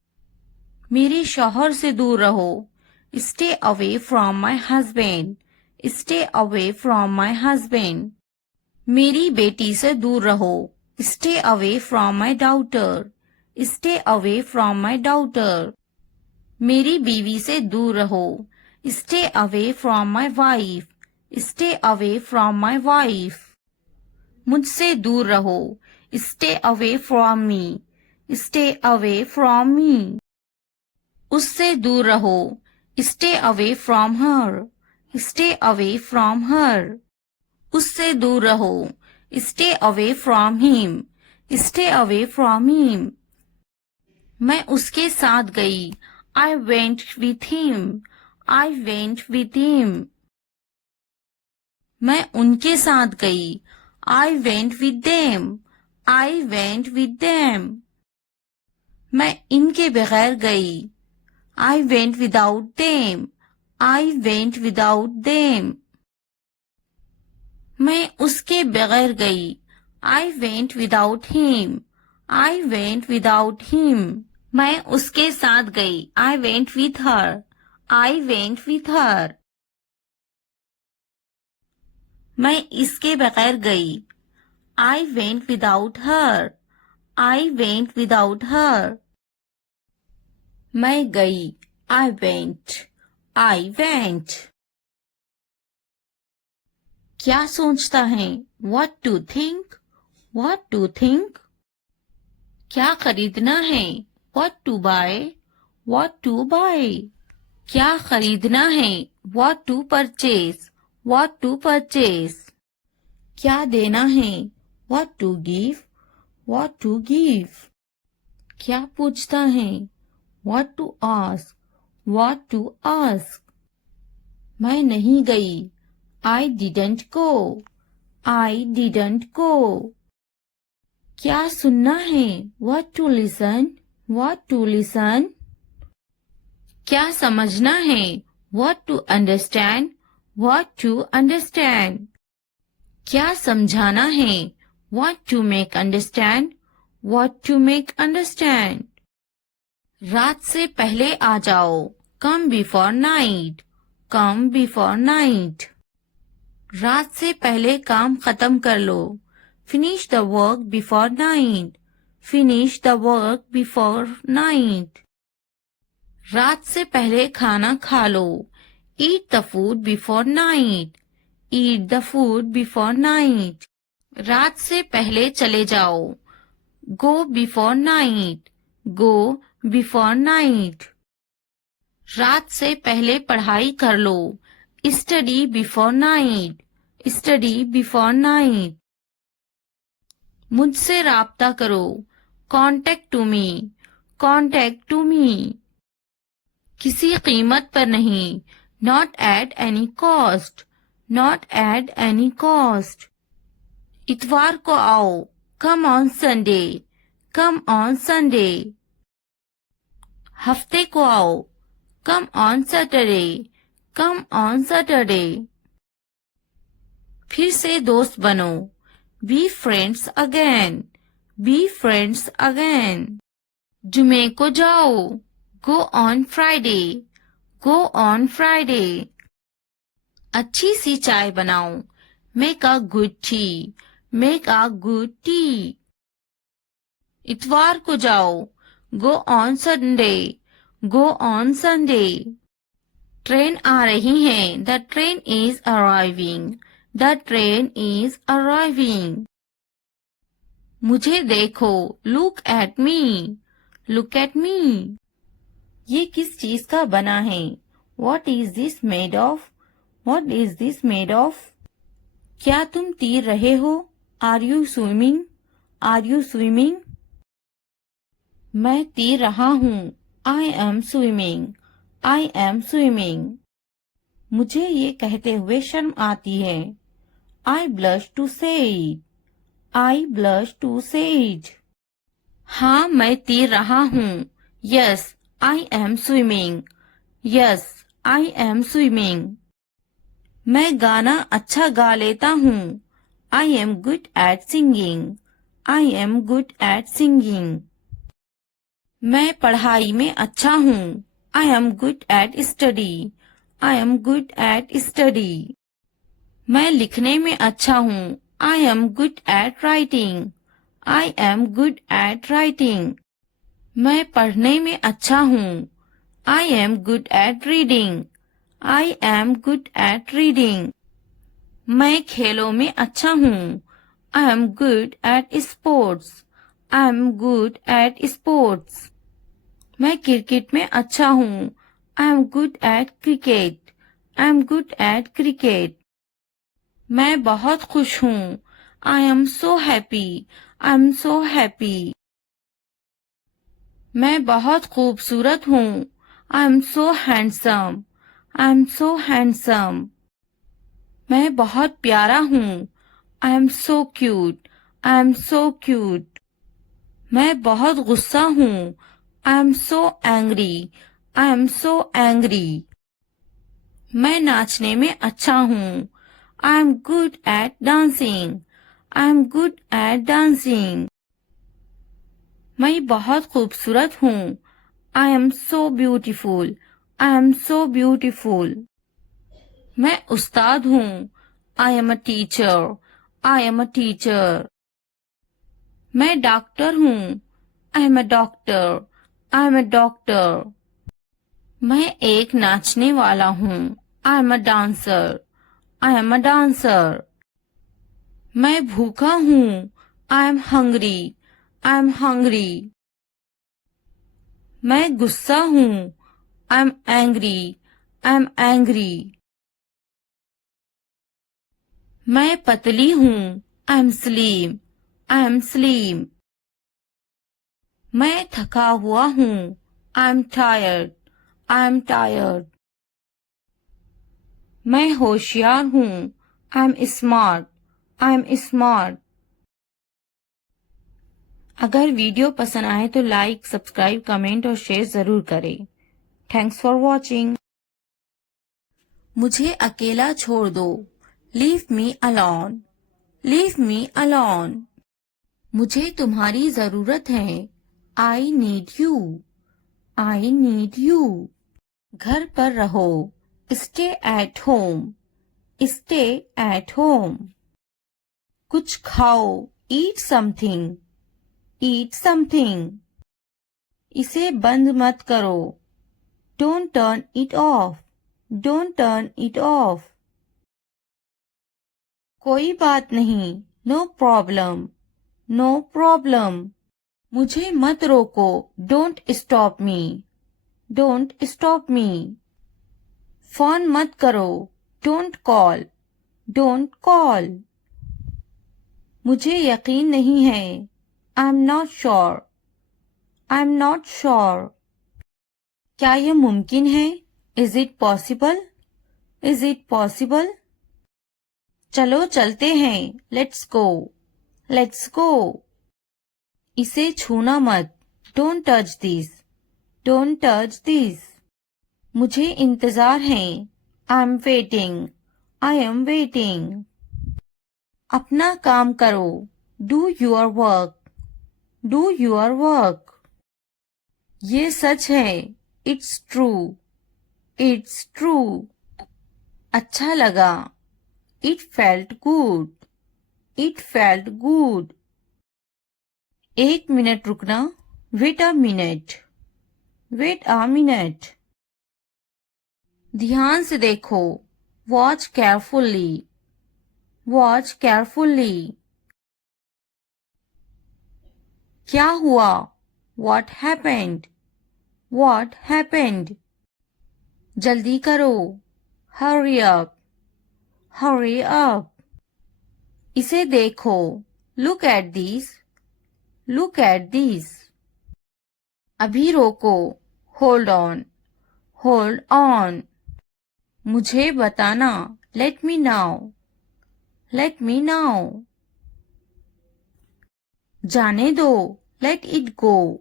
मेरे शौहर से दूर रहो. Stay away from my husband. Stay away from my husband. मेरी बेटी से दूर रहो. Stay away from my daughter. Stay away from my daughter. मेरी बीवी से दूर रहो. Stay away from my wife. Stay away from my wife. मुझसे दूर रहो. Stay away from me. Stay away from me. उससे दूर रहो. Stay away from her. Stay away from her. उससे दूर रहो. Stay away from him. Stay away from him. मैं उसके साथ गई. I went with him. I went with him. मैं उनके साथ गई. I went with them. I went with them. मैं इनके बगैर गई. I went without them. I went without them. मैं उसके बगैर गई. I went without him. I went without him. मैं उसके साथ गई. I went with her. I went with her. मैं इसके बगैर गई. I went without her. I went without her. मैं गई. I went. I went. क्या सोचता है? What to think? What to think? क्या खरीदना है? What to buy? What to buy? क्या खरीदना है? What to purchase? What to purchase? क्या देना है? What to give? What to give? क्या पूछता है? What to ask? What to ask? मैं नहीं गई. I didn't go. I didn't go. क्या सुनना है? What to listen? What to listen? क्या समझना है? What to understand? What to understand? क्या समझाना है? What to make understand? What to make understand? रात से पहले आ जाओ. Come before night. Come before night. रात से पहले काम खत्म कर लो. Finish the work before night. Finish the work before night. रात से पहले खाना खा लो. Eat the food before night. Eat the food before night. रात से पहले चले जाओ. Go before night. Go before night. रात से पहले पढ़ाई कर लो. Study before night. Study before night. मुझसे राब्ता करो. Contact to me. Contact to me. किसी कीमत पर नहीं. Not at any cost. Not at any cost. इतवार को आओ. Come on Sunday. Come on Sunday. हफ्ते को आओ. Come on Saturday. Come on Saturday. फिर से दोस्त बनो. Be friends again. Be friends again. जुमे को जाओ. Go on Friday. Go on Friday. अच्छी सी चाय बनाओ. Make a good tea. Make a good tea. इतवार को जाओ. Go on Sunday. Go on Sunday. Train आ रही है। The train is arriving. The train is arriving. मुझे देखो। Look at me. Look at me. ये किस चीज का बना है? What is this made of? What is this made of? क्या तुम तैर रहे हो? Are you swimming? Are you swimming? मैं तैर रहा हूँ। I am swimming. I am swimming. मुझे ये कहते हुए शर्म आती है। I blush to say it. I blush to say it. हाँ, मैं तैर रहा हूँ। Yes, I am swimming. Yes, I am swimming. मैं गाना अच्छा गा लेता हूँ। I am good at singing. I am good at singing. मैं पढ़ाई में अच्छा हूँ। I am good at study. I am good at study. मैं लिखने में अच्छा हूँ। I am good at writing. I am good at writing. मैं पढ़ने में अच्छा हूँ। I am good at reading. I am good at reading. मैं खेलों में अच्छा हूँ। I am good at sports. I am good at sports. मैं क्रिकेट में अच्छा हूँ। I am good at cricket. I am good at cricket. मैं बहुत खुश हूँ। I am so happy. I am so happy. मैं बहुत खूबसूरत हूँ। I am so handsome. I am so handsome. मैं बहुत प्यारा हूँ। I am so cute. I am so cute. मैं बहुत गुस्सा हूँ। I am so angry. I am so angry. मैं नाचने में अच्छा हूँ। I am good at dancing. I am good at dancing. मैं बहुत खूबसूरत हूँ। I am so beautiful. I am so beautiful. मैं उस्ताद हूँ। I am a teacher. I am a teacher. मैं डॉक्टर हूँ। I am a doctor. I am a doctor. मैं एक नाचने वाला हूँ। I am a dancer. I am a dancer. मैं भूखा हूँ। I am hungry. I am hungry. मैं गुस्सा हूँ। I am angry. I am angry. मैं पतली हूँ। I am slim. I am slim. मैं थका हुआ हूँ। I am tired. I am tired. मैं होशियार हूँ। I am smart. I am smart. अगर वीडियो पसंद आए तो लाइक, सब्सक्राइब, कमेंट और शेयर जरूर करें। Thanks for watching. मुझे अकेला छोड़ दो। Leave me alone. Leave me alone. मुझे तुम्हारी जरूरत है। I need you. I need you. घर पर रहो। Stay at home. Stay at home. कुछ खाओ। Eat something. Eat something. इसे बंद मत करो। Don't turn it off. Don't turn it off. कोई बात नहीं। No problem. No problem. मुझे मत रोको। Don't stop me. Don't stop me. Phone मत करो। Don't call. Don't call. मुझे यकीन नहीं है। I'm not sure. I'm not sure. क्या यह मुमकिन है? Is it possible? Is it possible? चलो चलते हैं। Let's go. Let's go. इसे छूना मत। Don't touch this. Don't touch this. मुझे इंतजार है। I'm waiting. I am waiting. अपना काम करो। Do your work. Do your work. ये सच है। It's true. It's true. अच्छा लगा। It felt good. It felt good. एक मिनट रुकना। Wait a minute. Wait a minute. ध्यान से देखो, वॉच केयरफुली, वॉच केयरफुली। क्या हुआ? What happened? What happened? जल्दी करो, hurry up, hurry up। इसे देखो, look at this, look at this। अभी रोको, hold on, hold on। मुझे बताना, let me know, let me know। जाने दो, let it go,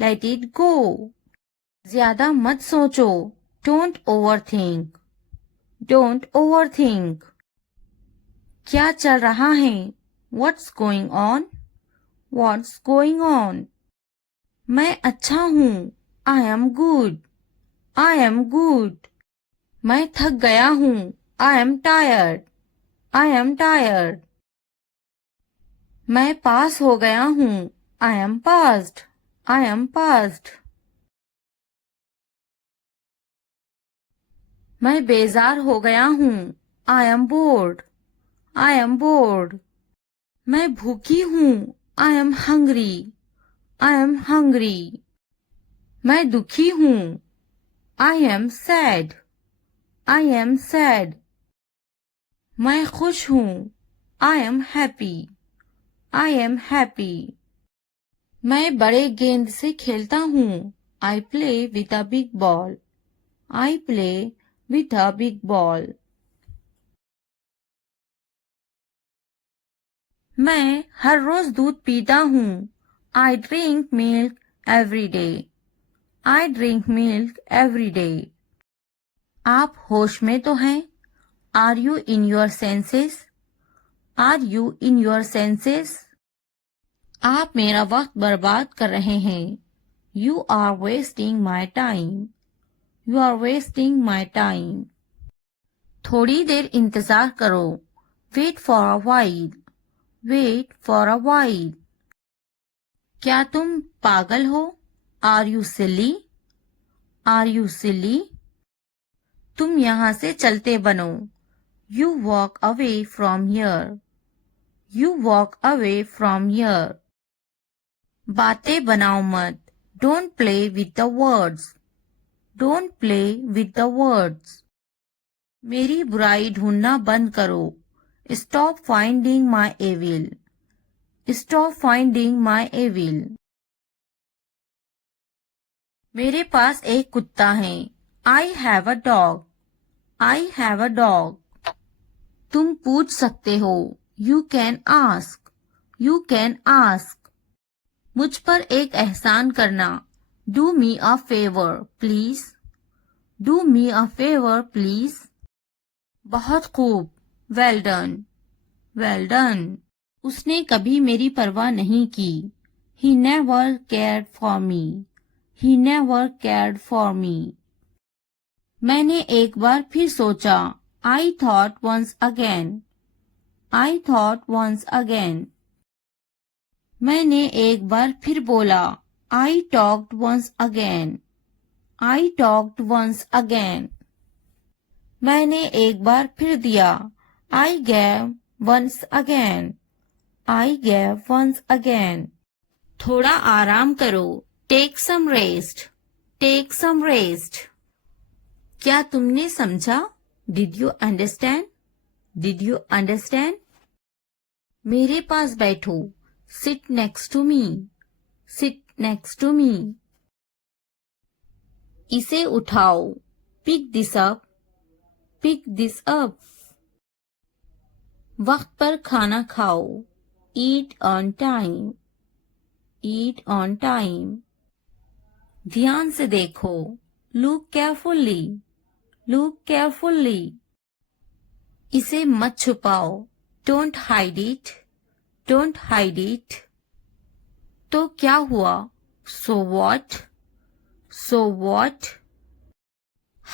let it go। ज्यादा मत सोचो, don't overthink, don't overthink। क्या चल रहा है? What's going on? What's going on? मैं अच्छा हूँ, I am good, I am good। मैं थक गया हूँ, I am tired, I am tired। मैं पास हो गया हूँ, I am passed, I am passed। मैं बेजार हो गया हूँ, I am bored, I am bored। मैं भूखी हूँ, I am hungry, I am hungry। मैं दुखी हूँ, I am sad, I am sad। मैं खुश हूँ, I am happy, I am happy। मैं बड़े गेंद से खेलता हूँ, I play with a big ball, I play with a big ball। मैं हर रोज दूध पीता हूँ, I drink milk every day, I drink milk every day। आप होश में तो हैं? Are you in your senses? Are you in your senses? आप मेरा वक्त बर्बाद कर रहे हैं। You are wasting my time. You are wasting my time. थोड़ी देर इंतजार करो। Wait for a while. Wait for a while. क्या तुम पागल हो? Are you silly? Are you silly? तुम यहाँ से चलते बनो। You walk away from here. You walk away from here. बातें बनाओ मत। Don't play with the words. Don't play with the words. मेरी बुराई ढूंढना बंद करो। Stop finding my evil. Stop finding my evil. मेरे पास एक कुत्ता है। I have a dog. I have a dog. तुम पूछ सकते हो। You can ask. You can ask. मुझ पर एक एहसान करना। Do me a favor, please. Do me a favor, please. बहुत खूब। Well done. Well done. उसने कभी मेरी परवाह नहीं की। He never cared for me. He never cared for me. मैंने एक बार फिर सोचा। I thought once again. I thought once again. मैंने एक बार फिर बोला। I talked once again. I talked once again. मैंने एक बार फिर दिया। I gave once again. I gave once again. थोड़ा आराम करो। Take some rest. Take some rest. क्या तुमने समझा? Did you understand? Did you understand? मेरे पास बैठो। Sit next to me. Sit next to me. इसे उठाओ। Pick this up. Pick this up. वक्त पर खाना खाओ। Eat on time. Eat on time. ध्यान से देखो। Look carefully. Look carefully. इसे मत छुपाओ। Don't hide it. Don't hide it. तो क्या हुआ? So what? So what?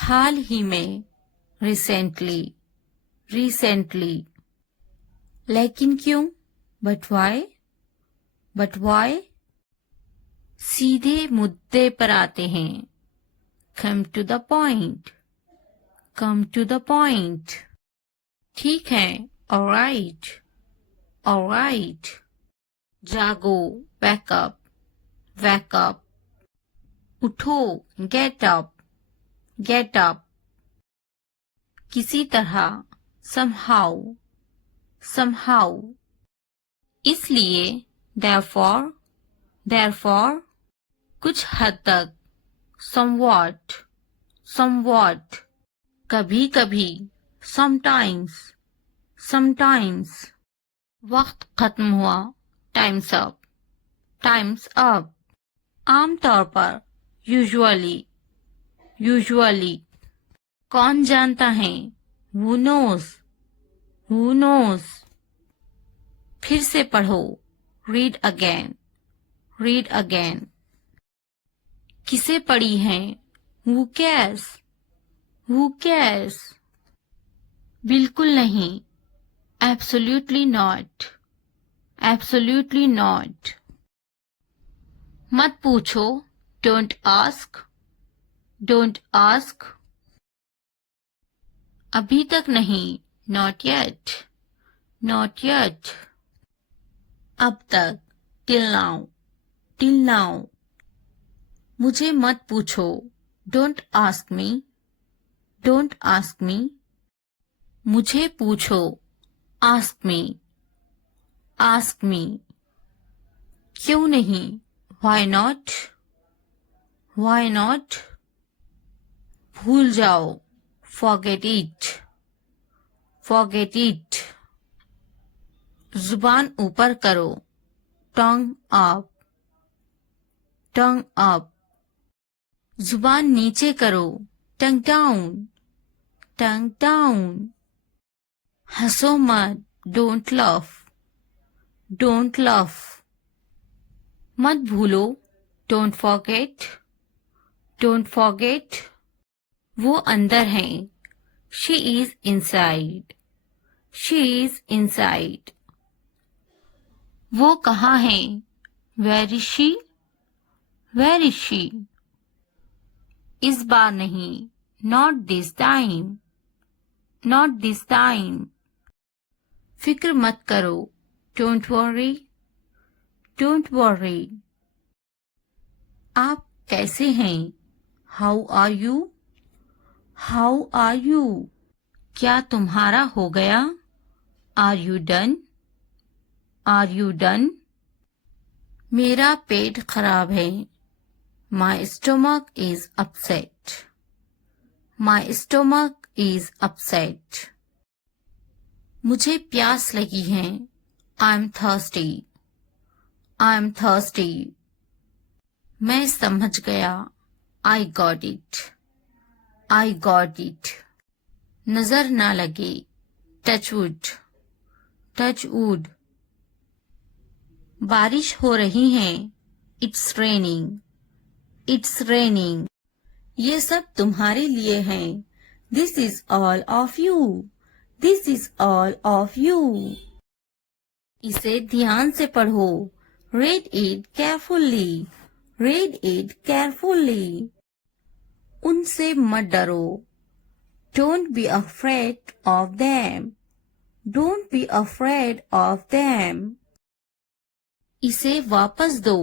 हाल ही में। Recently. Recently. लेकिन क्यों? But why? But why? सीधे मुद्दे पर आते हैं। Come to the point. Come to the point. ठीक है, alright, alright. जागो, wake up, wake up. उठो, get up, get up. किसी तरह, somehow, somehow. इसलिए, therefore, therefore. कुछ हद तक, somewhat, somewhat. कभी कभी, sometimes, sometimes. वक्त खत्म हुआ, time's up, time's up. आमतौर पर, usually, usually. कौन जानता है, who knows, who knows. फिर से पढ़ो, read again, read again. किसे पढ़ी है, who cares, who cares. बिल्कुल नहीं, absolutely not, absolutely not. मत पूछो, don't ask, don't ask. अभी तक नहीं, not yet, not yet. अब तक, till now, till now. मुझे मत पूछो, don't ask me, don't ask me. मुझे पूछो, ask me, ask me. क्यों नहीं, why not, why not. भूल जाओ, forget it, forget it. जुबान ऊपर करो, tongue up, tongue up. जुबान नीचे करो, tongue down, tongue down. हंसो मत, don't laugh, don't laugh. मत भूलो, don't forget, don't forget. वो अंदर हैं, she is inside, she is inside. वो कहाँ हैं, where is she, where is she. इस बार नहीं, not this time, not this time. फिक्र मत करो, don't worry, don't worry. आप कैसे हैं, how are you, how are you. क्या तुम्हारा हो गया, are you done, are you done. मेरा पेट खराब है, my stomach is upset, my stomach is upset. मुझे प्यास लगी है, I'm thirsty, I'm thirsty. मैं समझ गया, I got it, I got it. नजर ना लगे, touch wood, touch wood. बारिश हो रही है, it's raining, it's raining. ये सब तुम्हारे लिए है, this is all of you, this is all of you. इसे ध्यान से पढ़ो, read it carefully, read it carefully. उनसे मत डरो, don't be afraid of them, don't be afraid of them. इसे वापस दो,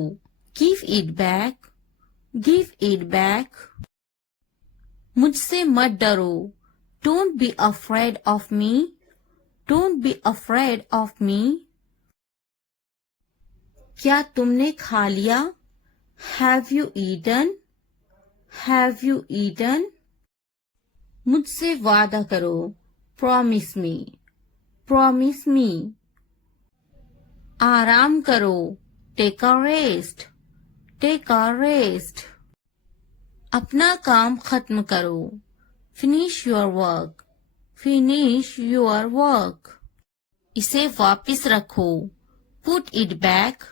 give it back, give it back. मुझसे मत डरो, don't be afraid of me, don't be afraid of me. क्या तुमने खा लिया, have you eaten, have you eaten. मुझसे वादा करो, promise me, promise me. आराम करो, take a rest, take a rest. अपना काम खत्म करो, finish your work, finish your work. इसे वापस रखो, put it back,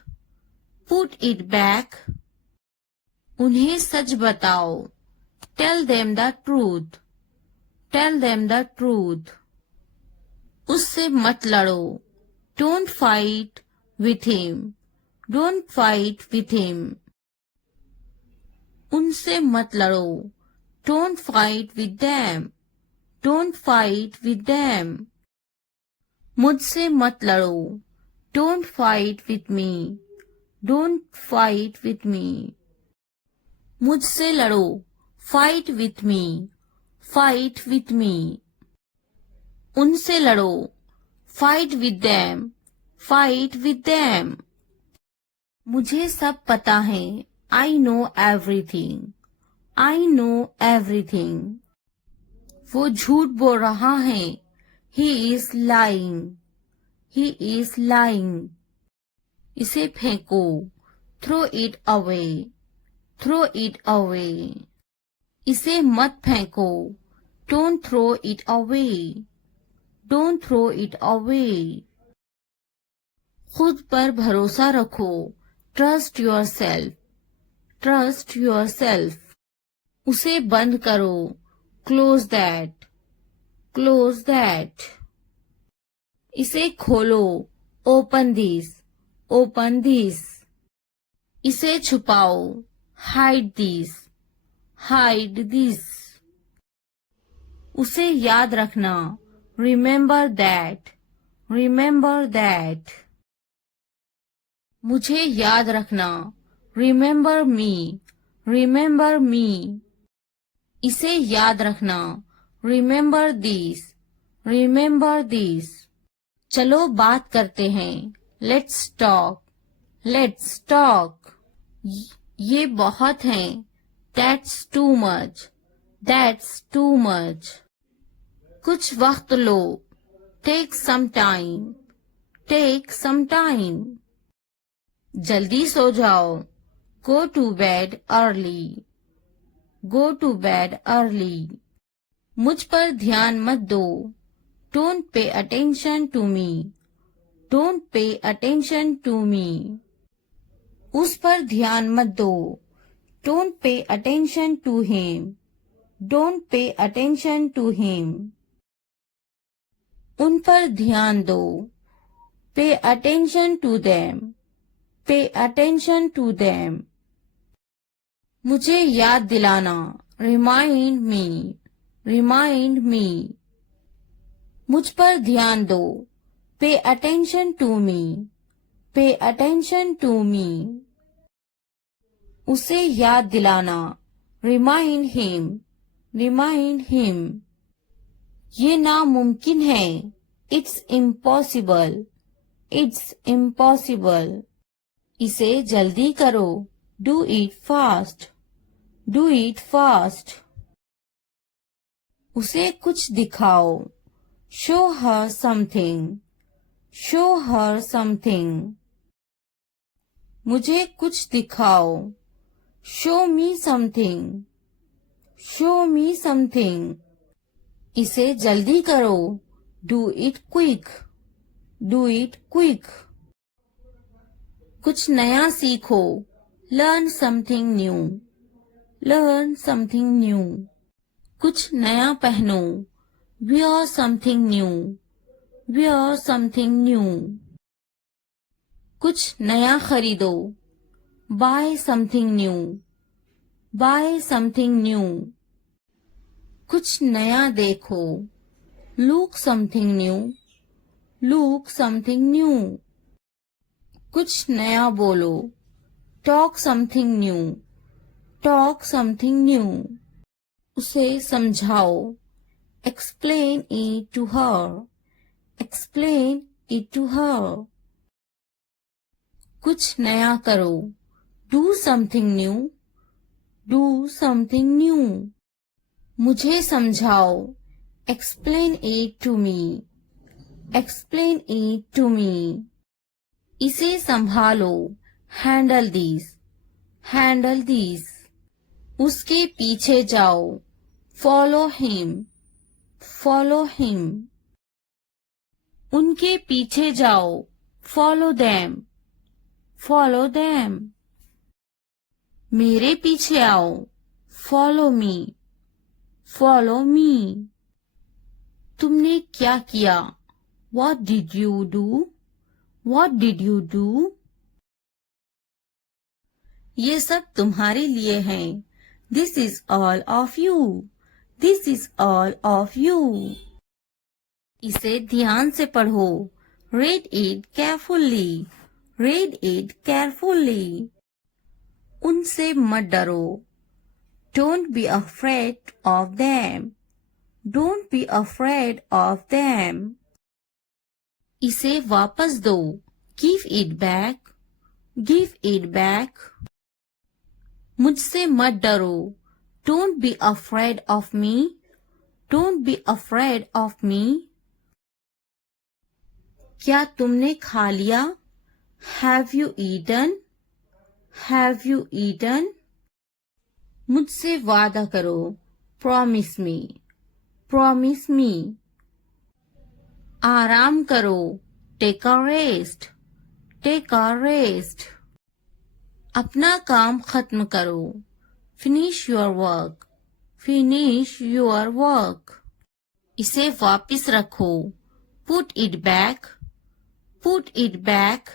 put it back. उन्हें सच बताओ, tell them the truth, tell them the truth. उससे मत लड़ो, don't fight with him, don't fight with him. उनसे मत लड़ो, don't fight with them, Don't fight with them. मुझसे मत लड़ो. Don't fight with me. Don't fight with me. मुझसे लड़ो. Fight with me. Fight with me. उनसे लड़ो. Fight with them. Fight with them. मुझे सब पता है. I know everything. I know everything. वो झूठ बोल रहा है. He is lying. He is lying. इसे फेंको. Throw it away. Throw it away. इसे मत फेंको. Don't throw it away. Don't throw it away. खुद पर भरोसा रखो. Trust yourself. Trust yourself. उसे बंद करो. Close that. Close that. इसे खोलो. Open this. Open this. इसे छुपाओ. Hide this. Hide this. उसे याद रखना. Remember that. Remember that. मुझे याद रखना. Remember me. Remember me. इसे याद रखना. Remember this. Remember this. चलो बात करते हैं. Let's talk. Let's talk. ये बहुत है. That's too much. That's too much. कुछ वक्त लो. Take some time. Take some time. जल्दी सो जाओ. Go to bed early. Go to bed early. मुझ पर ध्यान मत दो. Don't pay attention to me. Don't pay attention to me. उस पर ध्यान मत दो. Don't pay attention to him. Don't pay attention to him. उन पर ध्यान दो. Pay attention to them. Pay attention to them. मुझे याद दिलाना. Remind me. Remind me. मुझ पर ध्यान दो. Pay attention to me. Pay attention to me. उसे याद दिलाना. Remind him. Remind him. ये नामुमकिन है. It's impossible. It's impossible. इसे जल्दी करो. Do it fast. Do it fast. उसे कुछ दिखाओ. Show her something. Show her something. मुझे कुछ दिखाओ. Show me something. Show me something. इसे जल्दी करो. Do it quick. Do it quick. कुछ नया सीखो. Learn something new. Learn something new. कुछ नया पहनो. Wear something new. Wear something new. कुछ नया खरीदो. Buy something new. Buy something new. कुछ नया देखो. Look something new. Look something new. कुछ नया बोलो. Talk something new. Talk something new. उसे समझाओ. Explain it to her. Explain it to her. कुछ नया करो. Do something new. Do something new. मुझे समझाओ. Explain it to me. Explain it to me. इसे संभालो. Handle these. Handle these. उसके पीछे जाओ. Follow him. Follow him. उनके पीछे जाओ. Follow them. Follow them. मेरे पीछे आओ. Follow me. Follow me. तुमने क्या किया? What did you do? What did you do? ये सब तुम्हारे लिए हैं. This is all of you. This is all of you. इसे ध्यान से पढ़ो. Read it carefully. Read it carefully. उनसे मत डरो. Don't be afraid of them. Don't be afraid of them. इसे वापस दो. Give it back. Give it back. मुझसे मत डरो. Don't be afraid of me. Don't be afraid of me. क्या तुमने खा लिया? Have you eaten? Have you eaten? मुझसे वादा करो. Promise me. Promise me. आराम करो. Take a rest. Take a rest. अपना काम खत्म करो. Finish your work. Finish your work. इसे वापस रखो. Put it back. Put it back.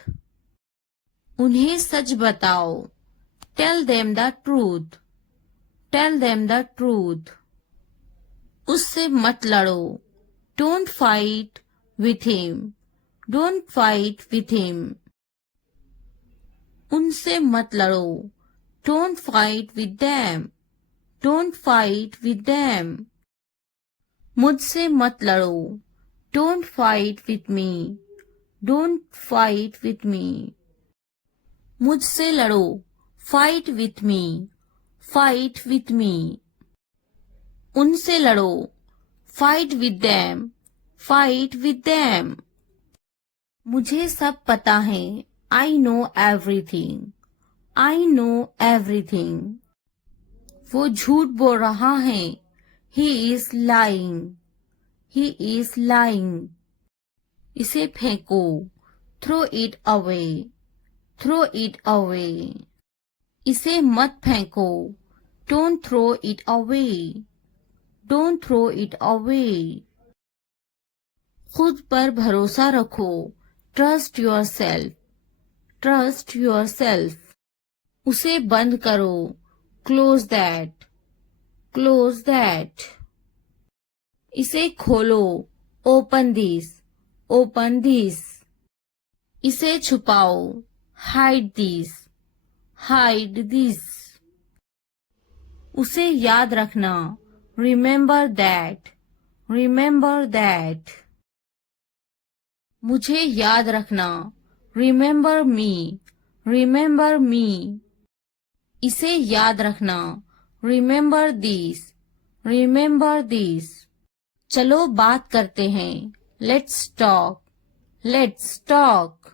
उन्हें सच बताओ. Tell them the truth. Tell them the truth. उससे मत लड़ो. Don't fight with him. Don't fight with him. उनसे मत लड़ो. Don't fight with them. Don't fight with them. मुझसे मत लड़ो. Don't fight with me. Don't fight with me. मुझसे लड़ो. Fight with me. Fight with me. उनसे लड़ो. Fight with them. Fight with them. मुझे सब पता है. I know everything. I know everything. वो झूठ बोल रहा है. He is lying. He is lying. इसे फेंको. Throw it away. Throw it away. इसे मत फेंको. Don't throw it away. Don't throw it away. खुद पर भरोसा रखो. Trust yourself. Trust yourself. उसे बंद करो. Close that. Close that. इसे खोलो. Open this. Open this. इसे छुपाओ. Hide this. Hide this. उसे याद रखना. Remember that. Remember that. मुझे याद रखना. Remember me. Remember me. इसे याद रखना. Remember this. Remember this. चलो बात करते हैं. Let's talk. Let's talk.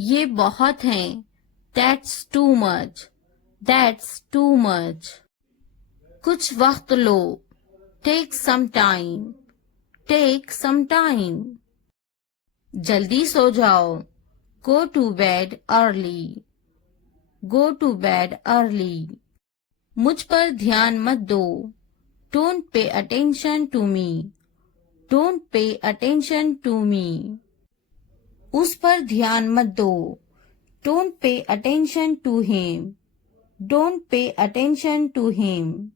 ये बहुत है. That's too much. That's too much. कुछ वक्त लो. Take some time. Take some time. जल्दी सो जाओ. Go to bed early. Go to bed early. मुझ पर ध्यान मत दो. Don't pay attention to me. Don't pay attention to me. उस पर ध्यान मत दो. Don't pay attention to him. Don't pay attention to him.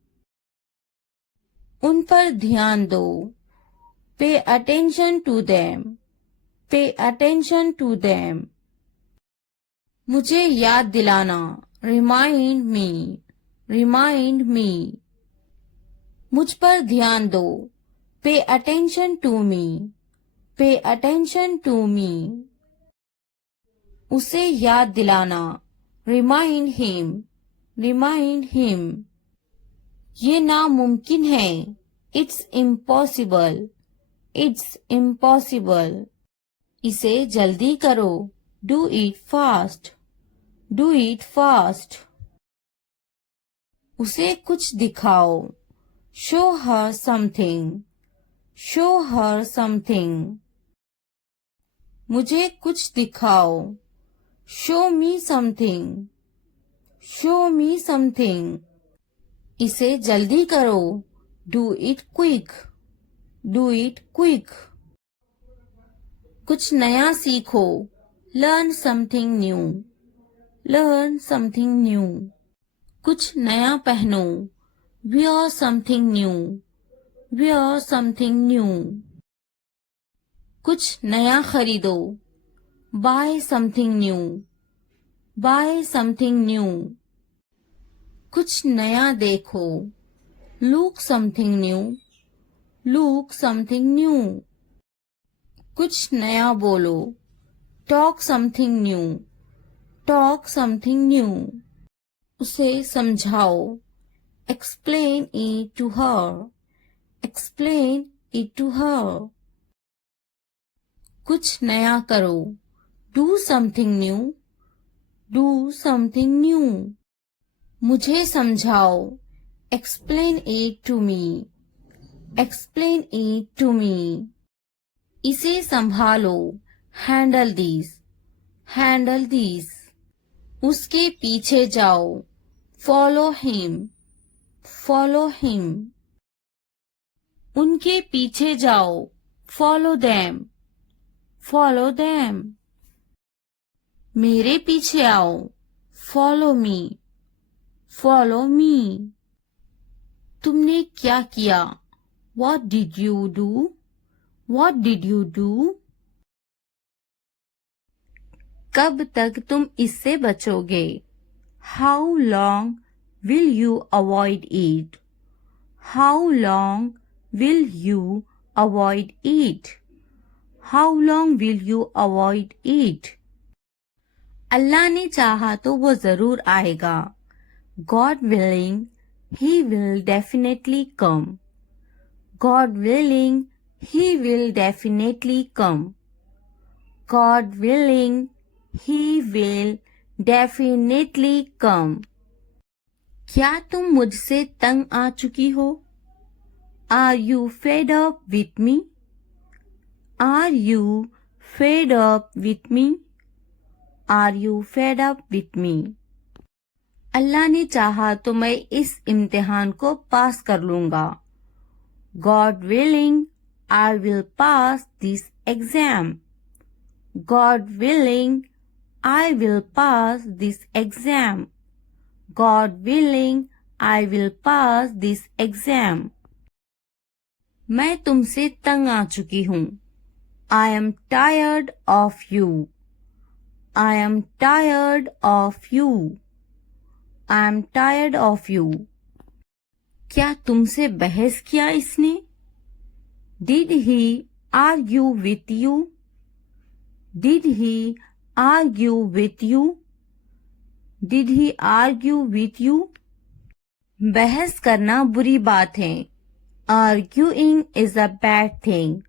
उन पर ध्यान दो. Pay attention to them. Pay attention to them. मुझे याद दिलाना. Remind me. Remind me. मुझ पर ध्यान दो. Pay attention to me. Pay attention to me. उसे याद दिलाना. Remind him. Remind him. ये नामुमकिन है. It's impossible. It's impossible. इसे जल्दी करो. Do it fast. Do it fast. उसे कुछ दिखाओ. Show her something. Show her something. मुझे कुछ दिखाओ. Show me something. Show me something. इसे जल्दी करो. Do it quick. Do it quick. कुछ नया सीखो. Learn something new. Learn something new. कुछ नया पहनो. wear something new, wear something new. कुछ नया खरीदो, buy something new, buy something new. कुछ नया देखो, look something new, look something new. कुछ नया बोलो, talk something new, talk something new. उसे समझाओ, explain it to her, explain it to her. कुछ नया करो, do something new, do something new. मुझे समझाओ, explain it to me, explain it to me. इसे संभालो, handle this, handle this. उसके पीछे जाओ, follow him, follow him. उनके पीछे जाओ, follow them, follow them. मेरे पीछे आओ, follow me, follow me. तुमने क्या किया, what did you do, what did you do. कब तक तुम इससे बचोगे, how long will you avoid it, how long will you avoid it, how long will you avoid it. अल्लाह ने चाहा तो वो जरूर आएगा, God willing, he will definitely come, God willing, he will definitely come, God willing, he will definitely come. क्या तुम मुझसे तंग आ चुकी हो, Are you fed up with me, Are you fed up with me, Are you fed up with me. अल्लाह ने चाहा तो मैं इस इम्तिहान को पास कर लूंगा, God willing, I will pass this exam, God willing, I will pass this exam, God willing, I will pass this exam. मैं तुमसे तंग आ चुकी हूँ, I am tired of you, I am tired of you, I am tired of you. क्या तुमसे बहस किया इसने, Did he argue with you, Did he argue with you, Did he argue with you. बहस करना बुरी बात है, Arguing is a bad thing,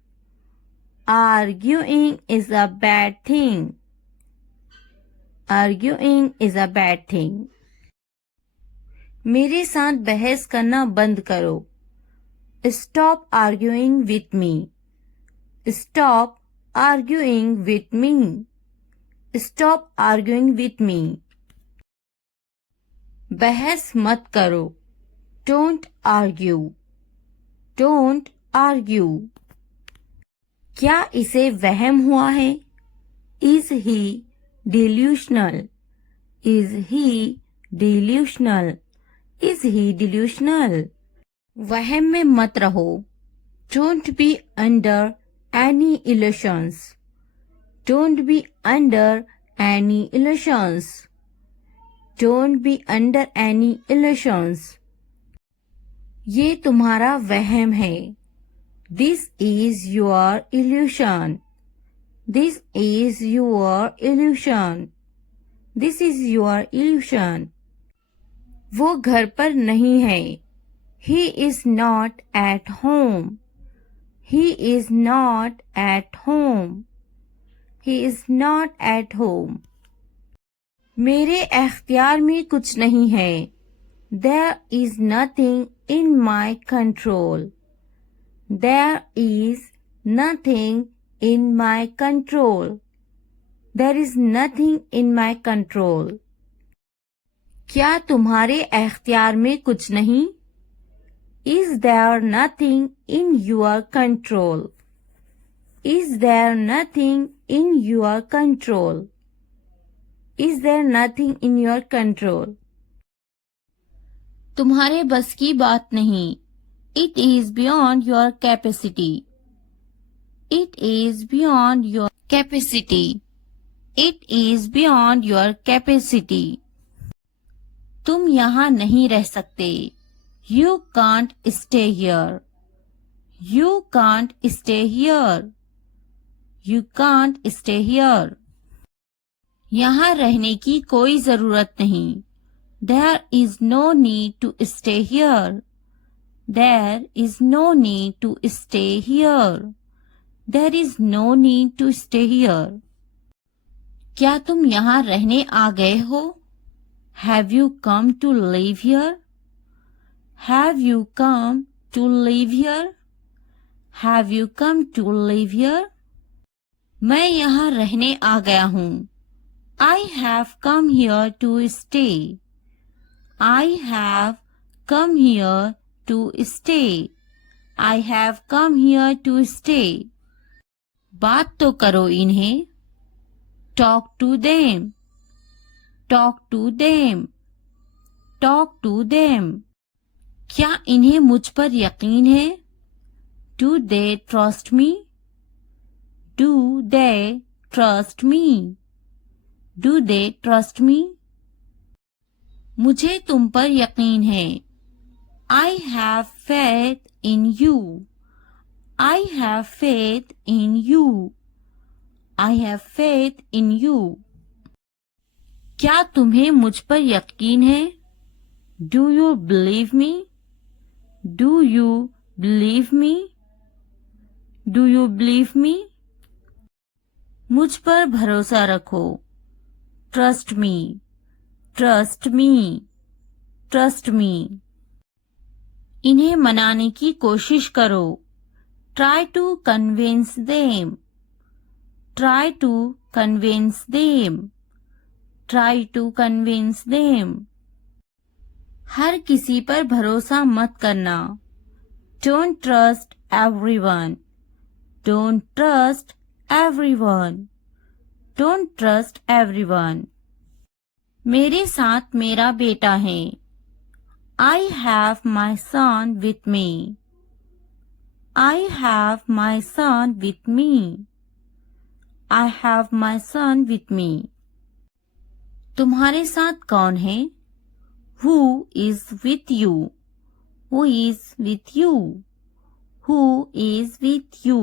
Arguing is a bad thing, Arguing is a bad thing. मेरे साथ बहस करना बंद करो, Stop arguing with me, Stop arguing with me, Stop arguing with me. बहस मत करो, Don't argue, Don't argue. क्या इसे वहम हुआ है, Is he delusional, Is he delusional, Is he delusional. वहम में मत रहो, Don't be under any illusions, Don't be under any illusions, Don't be under any illusions. ये तुम्हारा वहम है, This is your illusion, This is your illusion, This is your illusion. वो घर पर नहीं है, He is not at home, He is not at home, He is not at home. मेरे एख्तियार में कुछ नहीं है, There is nothing in my control, There is nothing in my control, There is nothing in my control. क्या तुम्हारे एख्तियार में कुछ नहीं, Is there nothing in your control, Is there nothing in your control, Is there nothing in your control. तुम्हारे बस की बात नहीं. It is beyond your capacity. It is beyond your capacity. It is beyond your capacity. तुम यहाँ नहीं रह सकते. You can't stay here. You can't stay here. You can't stay here. यहाँ रहने की कोई जरूरत नहीं. There is no need to stay here. There is no need to stay here. There is no need to stay here. क्या तुम यहाँ रहने आ गए हो? Have you come to live here? Have you come to live here? Have you come to live here? मैं यहाँ रहने आ गया हूँ. I have come here to stay. I have come here to stay. I have come here to stay. बात तो करो इन्हें. Talk to them. Talk to them. Talk to them. क्या इन्हें मुझ पर यकीन है? Do they trust me? Do they trust me? Do they trust me? मुझे तुम पर यकीन है. I have faith in you. I have faith in you. I have faith in you. क्या तुम्हें मुझ पर यकीन है? Do you believe me? Do you believe me? Do you believe me? मुझ पर भरोसा रखो. Trust me. Trust me. Trust me. इन्हें मनाने की कोशिश करो. Try to convince them. Try to convince them. Try to convince them. हर किसी पर भरोसा मत करना. Don't trust everyone. Don't trust everyone. Don't trust everyone. मेरे साथ मेरा बेटा है. I have my son with me. I have my son with me. I have my son with me. तुम्हारे साथ कौन है? Who is with you? Who is with you? Who is with you?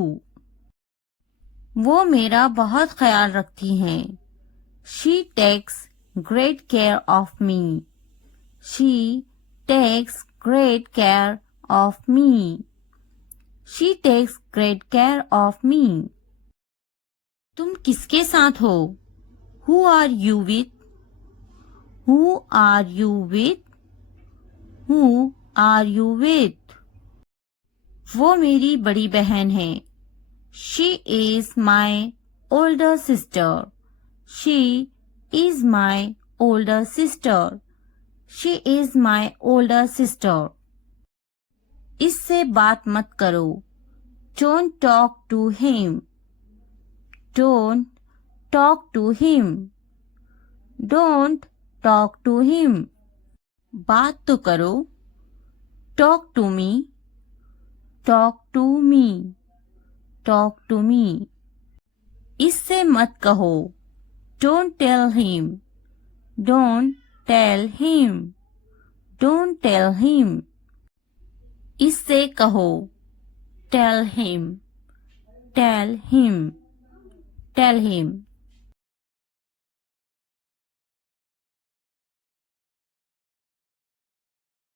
वो मेरा बहुत ख्याल रखती हैं. She takes great care of me. She takes great care of me. She takes great care of me. तुम किसके साथ हो? Who are you with? Who are you with? Who are you with? वो मेरी बड़ी बहन है. She is my older sister. She is my older sister. She is my older sister. इससे बात मत करो. Don't talk to him. Don't talk to him. Don't talk to him. बात तो करो. Talk to me. Talk to me. Talk to me. इससे मत कहो. Don't tell him. Don't tell him. Don't tell him. इससे कहो. Tell him. Tell him. Tell him.